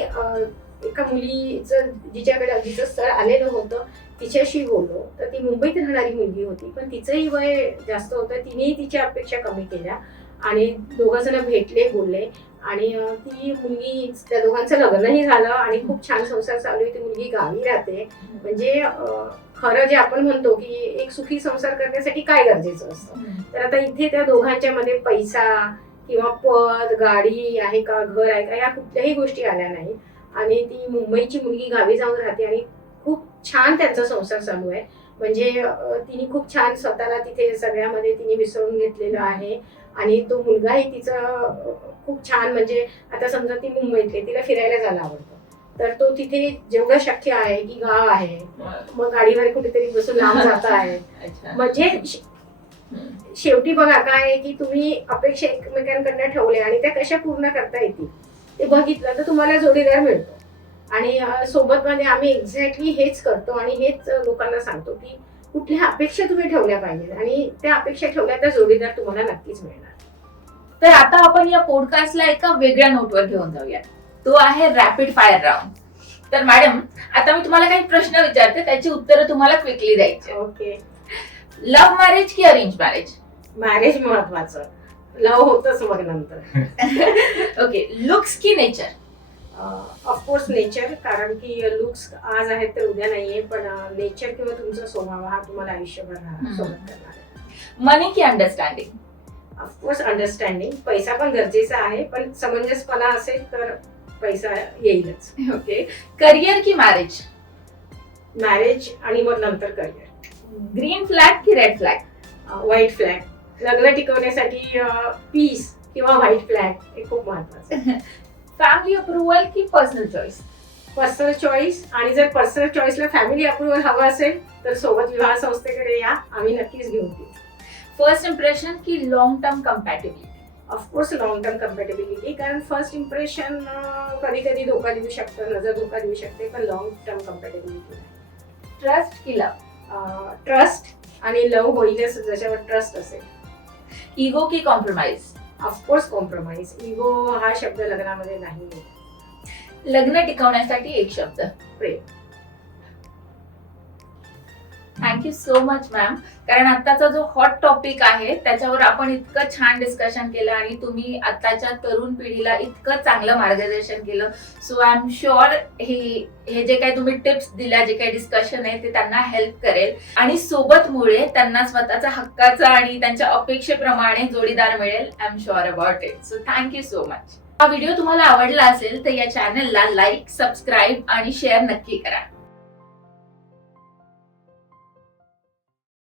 एका मुलीचं जिचं स्थळ आलेलं होतं तिच्याशी बोललो तर ती मुंबईत राहणारी मुलगी होती पण तिचंही वय जास्त होतं. तिनेही तिच्या अपेक्षा कमी केल्या आणि दोघं जण भेटले बोलले आणि ती मुलगी त्या दोघांचं लग्नही झालं आणि खूप छान संसार चालू आहे. ती मुलगी गावी राहते. म्हणजे खरं जे आपण म्हणतो की एक सुखी संसार करण्यासाठी काय गरजेचं असतं तर आता इथे त्या दोघांच्या मध्ये पैसा किंवा पद गाडी आहे का घर आहे का या कुठल्याही गोष्टी आल्या नाही आणि ती मुंबईची मुलगी गावी जाऊन राहते आणि खूप छान त्यांचा संसार चालू आहे. म्हणजे तिने खूप छान स्वतःला तिथे सगळ्यामध्ये तिने विसरून घेतलेलं आहे आणि तो मुलगाही तिचं खूप छान म्हणजे आता समजा ती मुंबईतली तिला फिरायला जायला आवडतं तर तो तिथे जेवढं शक्य आहे की गाव आहे मग गाडीवर कुठेतरी बसून लांब जात आहे. म्हणजे शेवटी बघा काय आहे की तुम्ही अपेक्षा एकमेकांकडनं ठेवल्या आणि त्या कशा पूर्ण करता येतील ते बघितलं तर तुम्हाला जोडीदार मिळतो. आणि सोबत मध्ये आम्ही एक्झॅक्टली हेच करतो आणि हेच लोकांना सांगतो की कुठल्या अपेक्षा तुम्ही ठेवल्या पाहिजे आणि त्या अपेक्षा ठेवल्या तर जोडीदार तुम्हाला नक्कीच मिळणार. तर आता आपण या पॉडकास्टला एका वेगळ्या नोटवर घेऊन जाऊया. तो आहे रॅपिड फायर राऊंड. तर मॅडम आता मी तुम्हाला काही प्रश्न विचारते त्याची उत्तरं तुम्हाला क्विकली द्यायची. ओके. लव्ह मॅरेज की अरेंज मॅरेज? मॅरेज महत्वाचं. लव्ह होतच मग नंतर. ओके. लुक्स की नेचर? Of course nature. कारण की लुक्स आज आहेत तर उद्या नाहीये पण नेचर किंवा तुमचा स्वभाव हा तुम्हाला आयुष्यभर सोबत करणार आहे. मनी की अंडरस्टँडिंग? Of course understanding. पैसा पण गरजेचा आहे पण समंजसपणा असेल तर पैसा येईलच. ओके. करिअर की मॅरेज? मॅरेज आणि मग नंतर करिअर. ग्रीन फ्लॅग की रेड फ्लॅग? White flag. लग्न टिकवण्यासाठी पीस किंवा व्हाईट फ्लॅग हे खूप महत्वाचं. फॅमिली अप्रुव्हल की पर्सनल चॉईस? Personal choice. आणि जर पर्सनल चॉईसला फॅमिली अप्रुव्हल हवा असेल तर सोबत विवाह संस्थेकडे या, आम्ही नक्कीच घेऊन देऊ. फर्स्ट इम्प्रेशन की long term compatibility? Of course long term compatibility. कारण फर्स्ट इम्प्रेशन कधी कधी धोका देऊ शकतं, नजर धोका देऊ शकते पण लॉंग टर्म कम्पॅटिबिलिटी. ट्रस्ट की लव्ह? ट्रस्ट. आणि लव्ह होईलच ज्याच्यावर ट्रस्ट असेल. इगो की कॉम्प्रोमाइज? Of course compromise. इगो हा शब्द लग्नामध्ये नाही. लग्न टिकवण्यासाठी एक शब्द? प्रेम. Thank you so much ma'am. कारण आताचा जो हॉट टॉपिक आहे त्याच्यावर आपण इतकं छान डिस्कशन केलं आणि तुम्ही आताच्या तरुण पिढीला इतकं चांगलं मार्गदर्शन केलं. सो आय एम शुअर हे जे काही तुम्ही टिप्स दिल्या, जे काही डिस्कशन आहे ते त्यांना हेल्प करेल आणि सोबतमुळे त्यांना स्वतःचा हक्काचा आणि त्यांच्या अपेक्षेप्रमाणे जोडीदार मिळेल. I am sure about it. So thank you so much. हा व्हिडिओ तुम्हाला आवडला असेल तर या चॅनलला लाईक, सबस्क्राईब आणि शेअर नक्की करा.